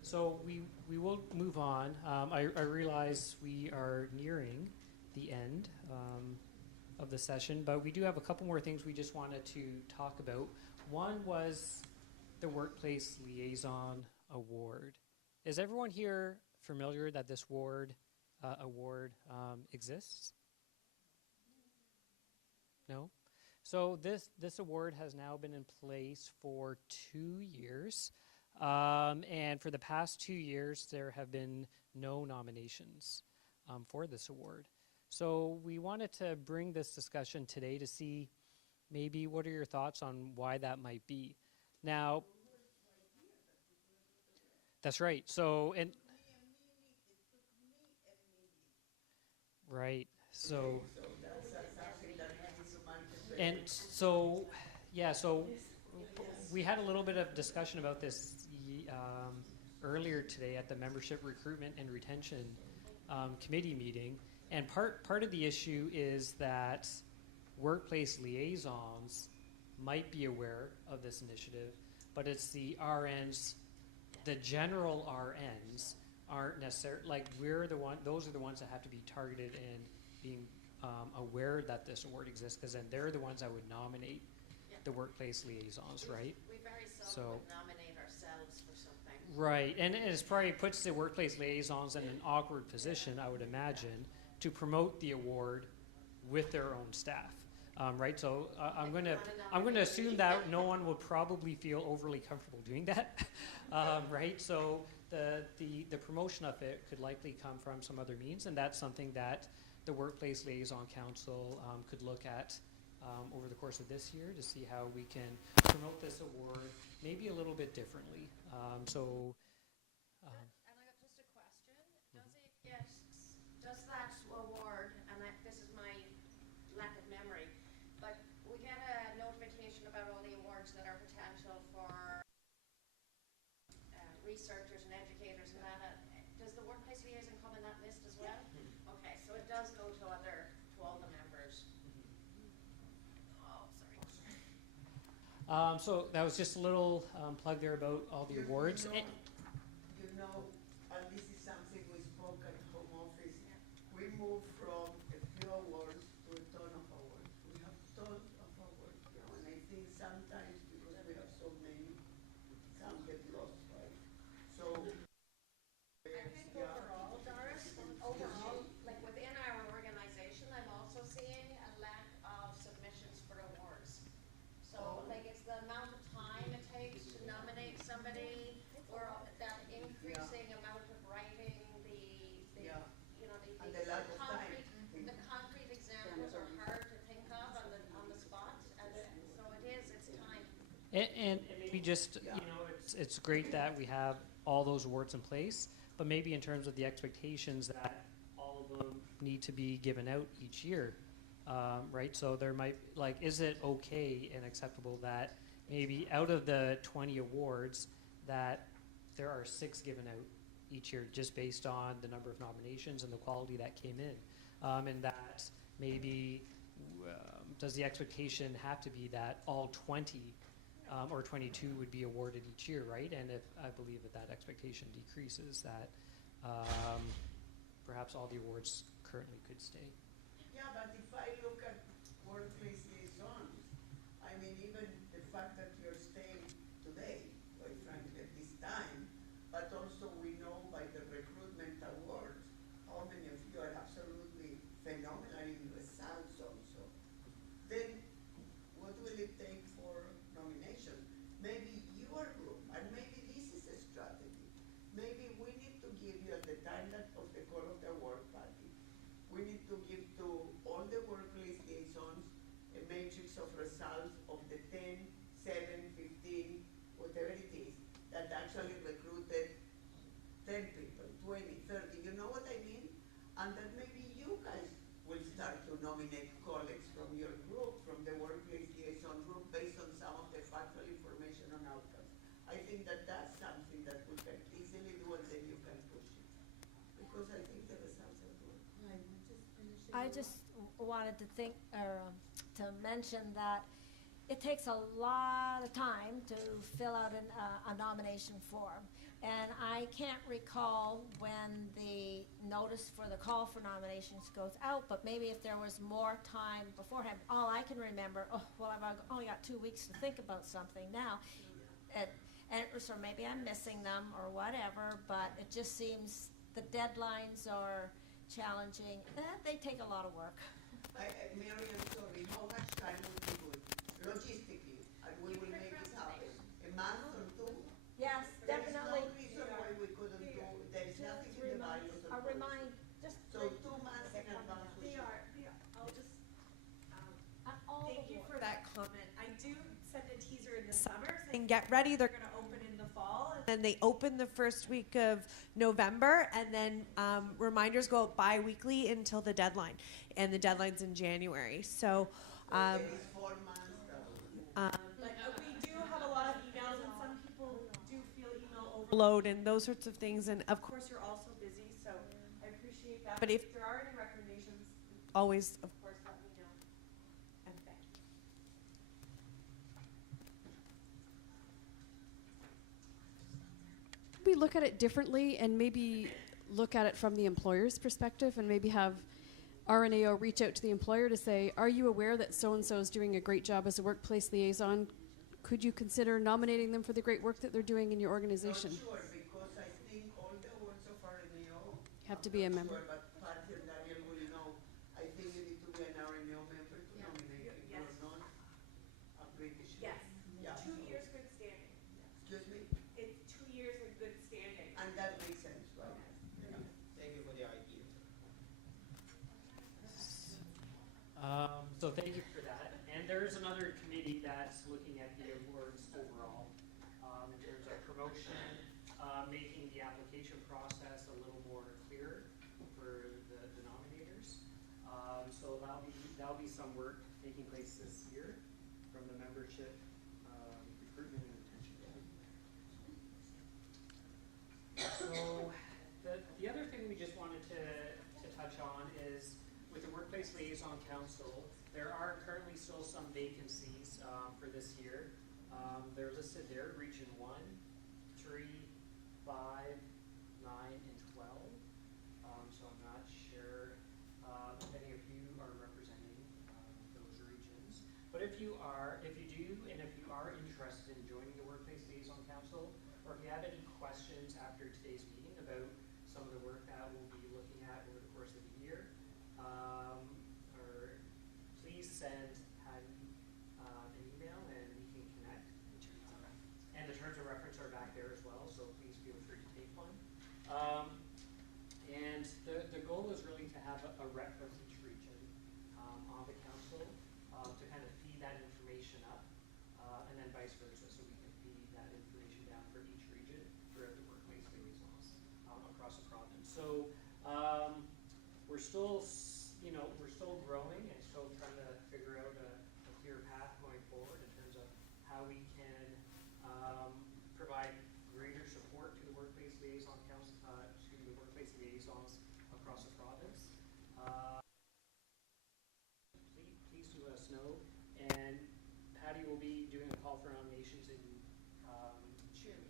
So we will move on. I realize we are nearing the end of the session, but we do have a couple more things we just wanted to talk about. One was the Workplace Liaison Award. Is everyone here familiar that this award exists? No? So this award has now been in place for 2 years. And for the past 2 years, there have been no nominations for this award. So we wanted to bring this discussion today to see maybe what are your thoughts on why that might be. Now, that's right. So, and right. So, and so, yeah, so we had a little bit of discussion about this earlier today at the Membership Recruitment and Retention Committee meeting. And part of the issue is that workplace liaisons might be aware of this initiative, but it's the RNs, the general RNs aren't necessarily, like those are the ones that have to be targeted and being aware that this award exists, because then they're the ones that would nominate the workplace liaisons, right? We very seldom would nominate ourselves for something. Right, and it probably puts the workplace liaisons in an awkward position, I would imagine, to promote the award with their own staff, right? So I'm going to assume that no one would probably feel overly comfortable doing that, right? So the promotion of it could likely come from some other means, and that's something that the Workplace Liaison Council could look at over the course of this year to see how we can promote this award maybe a little bit differently. And I got just a question. Does that award, and this is my lack of memory, but we get a notification about all the awards that are potential for researchers and educators and that. Does the Workplace Liaison come in that list as well? Yeah. Okay, so it does go to all the members. So that was just a little plug there about all the awards. And this is something we spoke at home office. Yeah. We moved from a few awards to a ton of awards. We have tons of awards now, and I think sometimes because we have so many, some get lost, right? So I think overall, Doris, like within our organization, I'm also seeing a lack of submissions for awards. So, like, it's the amount of time it takes to nominate somebody, or that increasing amount of writing, the concrete examples are hard to think of on the spot, and so it's time. And maybe just, it's it's great that we have all those awards in place, but maybe in terms of the expectations that all of them need to be given out each year, right? So there might, like, is it okay and acceptable that maybe out of the 20 awards that there are 6 given out each year just based on the number of nominations and the quality that came in? And that maybe, does the expectation have to be that all 20 or 22 would be awarded each year, right? And if I believe that that expectation decreases, that perhaps all the awards currently could stay. Yeah, but if I look at workplace liaisons, I mean, even the fact that you're staying today, quite frankly, at this time, but also we know by the recruitment awards how many of you are absolutely phenomenal in results also. Then what will it take for nomination? Maybe your group, and maybe this is a strategy. Maybe we need to give you at the time that of the call of the award party, we need to give to all the workplace liaisons a matrix of results of the 10, 7, 15, whatever it is, that actually recruited 10 people, 20, 30, you know what I mean? And that maybe you guys will start to nominate colleagues from your group, from the workplace liaison group, based on some of the factual information on outcomes. I think that that's something that we can easily do, and then you can push it. Because I think the results are good. I just wanted to think, or to mention that it takes a lot of time to fill out a nomination form. And I can't recall when the notice for the call for nominations goes out, but maybe if there was more time beforehand. All I can remember, I've only got 2 weeks to think about something now. Or maybe I'm missing them or whatever, but it just seems the deadlines are challenging. They take a lot of work. Marian, sorry, how much time would be good? Logistically, and we will make it happen. A month or 2? Yes, definitely. There is no reason why we couldn't do, there is nothing in the bylaws. A remind, just. So 2 months in advance we should. I'll just, thank you for that comment. I do send a teaser in the summer saying, get ready, they're gonna open in the fall. And then they open the first week of November, and then reminders go out bi-weekly until the deadline. And the deadline's in January, so. It is 4 months though. But we do have a lot of emails, and some people do feel email overload and those sorts of things. And of course, you're also busy, so I appreciate that. But if there are any recommendations, always, of course, let me know. And thank you. We look at it differently and maybe look at it from the employer's perspective and maybe have RNAO reach out to the employer to say, are you aware that so-and-so is doing a great job as a workplace liaison? Could you consider nominating them for the great work that they're doing in your organization? Not sure, because I think all the awards of RNAO Have to be a member. Sure, but Patty and Daniel will know. I think you need to be an RNAO member to nominate if Yes. you're not a British. Yes. Yeah. 2 years good standing. Excuse me? It's 2 years of good standing. And that makes sense, right? Yeah. Thank you for the idea. So thank you for that. And there is another committee that's looking at the awards overall in terms of promotion, making the application process a little more clear for the nominators. So that'll be some work taking place this year from the membership recruitment and retention committee. So the other thing we just wanted to touch on is with the Workplace Liaison Council, there are currently still some vacancies for this year. They're listed there, Region 1, 3, 5, 9, and 12. So I'm not sure if any of you are representing those regions. But if you do, and if you are interested in joining the Workplace Liaison Council, or if you have any questions after today's meeting about some of the work that we'll be looking at over the course of the year, or please send Patty an email and we can connect. And the terms of reference are back there as well, so please feel free to take one. And the goal is really to have a rep from each region on the council to kind of feed that information up, and then vice versa, so we can feed that information down for So we're still, we're still growing and still trying to figure out a clear path going forward in terms of how we can provide greater support to the workplace liaison to the workplace liaisons across the province. Please do let us know. And Patty will be doing a call for nominations in June.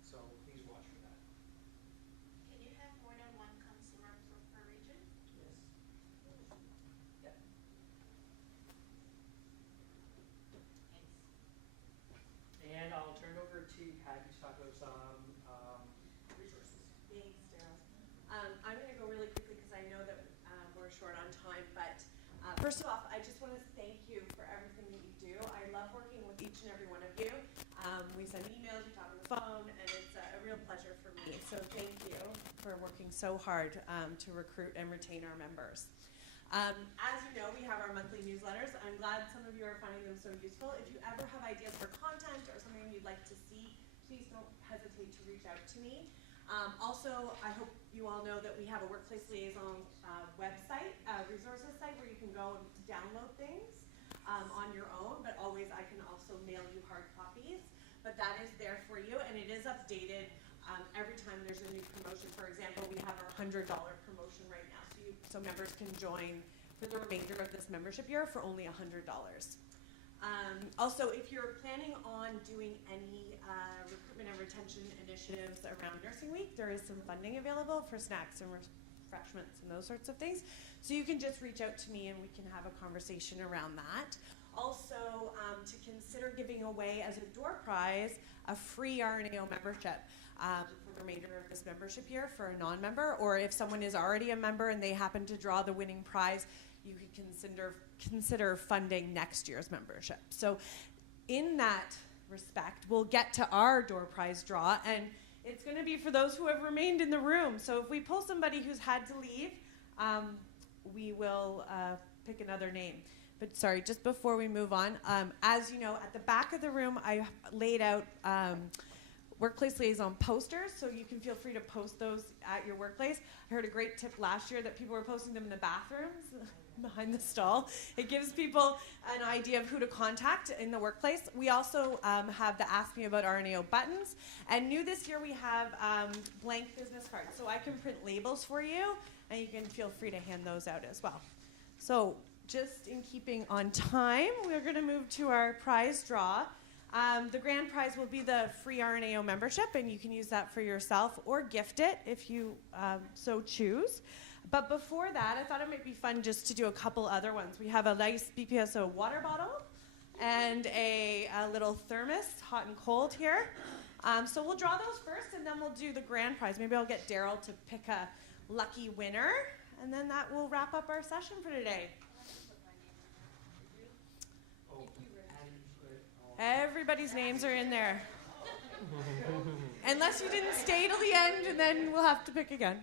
So please watch for that. Can you have more than one council rep per region? Yes. Yeah. And I'll turn it over to Patty to talk about some resources. Thanks, Daryl. I'm going to go really quickly because I know that we're short on time. But first of all, I just want to thank you for everything that you do. I love working with each and every one of you. We send emails, we talk on the phone, and it's a real pleasure for me. So thank you for working so hard to recruit and retain our members. As you know, we have our monthly newsletters. I'm glad some of you are finding them so useful. If you ever have ideas for content or something you'd like to see, please don't hesitate to reach out to me. Also, I hope you all know that we have a Workplace Liaison website, resources site where you can go and download things on your own, but always I can also mail you hard copies. But that is there for you, and it is updated every time there's a new promotion. For example, we have our $100 promotion right now, so members can join for the remainder of this membership year for only $100. Also, if you're planning on doing any recruitment and retention initiatives around Nursing Week, there is some funding available for snacks and refreshments and those sorts of things. So you can just reach out to me and we can have a conversation around that. Also, to consider giving away as a door prize a free RNAO membership for the remainder of this membership year for a non-member, or if someone is already a member and they happen to draw the winning prize, you could consider funding next year's membership. So in that respect, we'll get to our door prize draw, and it's going to be for those who have remained in the room. So if we pull somebody who's had to leave, we will pick another name. But sorry, just before we move on, as you know, at the back of the room, I laid out Workplace Liaison posters, so you can feel free to post those at your workplace. I heard a great tip last year that people were posting them in the bathrooms behind the stall. It gives people an idea of who to contact in the workplace. We also have the Ask Me About RNAO buttons, and new this year we have blank business cards, so I can print labels for you, and you can feel free to hand those out as well. So just in keeping on time, we're going to move to our prize draw. The grand prize will be the free RNAO membership, and you can use that for yourself or gift it if you so choose. But before that, I thought it might be fun just to do a couple other ones. We have a nice BPSO water bottle and a little thermos, hot and cold here. So we'll draw those first, and then we'll do the grand prize. Maybe I'll get Daryl to pick a lucky winner, and then that will wrap up our session for today. Everybody's names are in there. Unless you didn't stay till the end, and then we'll have to pick again.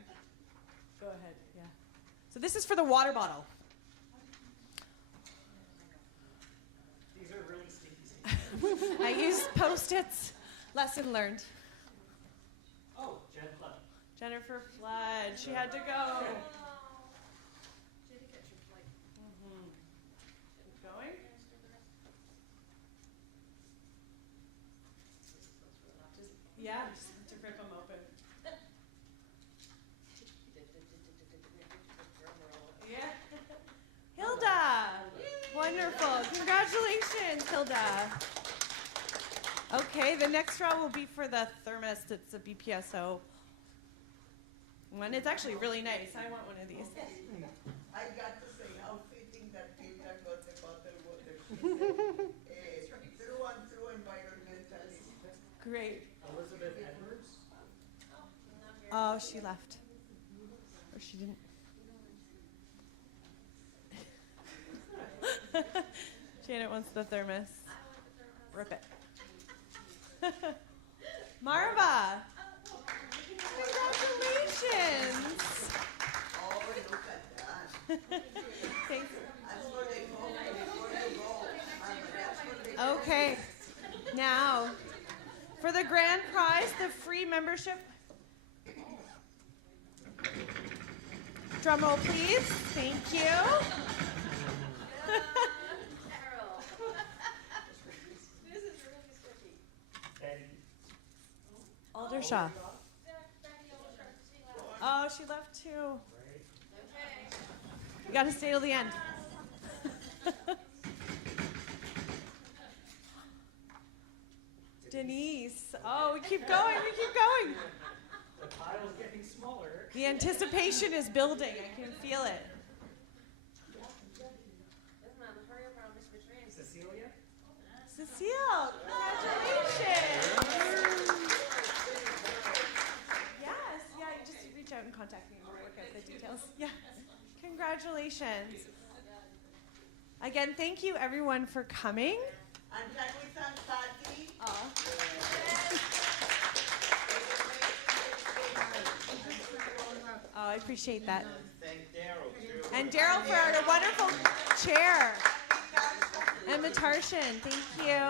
Go ahead, yeah. So this is for the water bottle. These are really sticky. I used Post-its. Lesson learned. Oh, Jen Flood. Jennifer Flood. She had to go. Keep going. Yeah, just have to rip them open. Yeah. Hilda! Wonderful. Congratulations, Hilda. Okay, the next draw will be for the thermos. It's a BPSO one. It's actually really nice. I want one of these. I got to say how fitting that Hilda got the bottled water. Through environmentalist. Great. Elizabeth Edwards. Oh, she left. Or she didn't. Janet wants the thermos. Rip it. Marva! Congratulations! Oh, look at that. Thanks. That's Okay. Now, for the grand prize, the free membership. Drum roll, please. Thank you. Aldershaw. Oh, she left too. You got to stay till the end. Denise. Oh, we keep going. We keep going. The pile's getting smaller. The anticipation is building. I can feel it. Cecilia? Cecile, congratulations. Yes, yeah, you just reach out and contact me and we'll work out the details. Yeah, congratulations. Again, thank you everyone for coming. And can we thank Patty? Oh, I appreciate that. Thank Daryl, too. And Daryl for our wonderful chair. And Matarshan, thank you.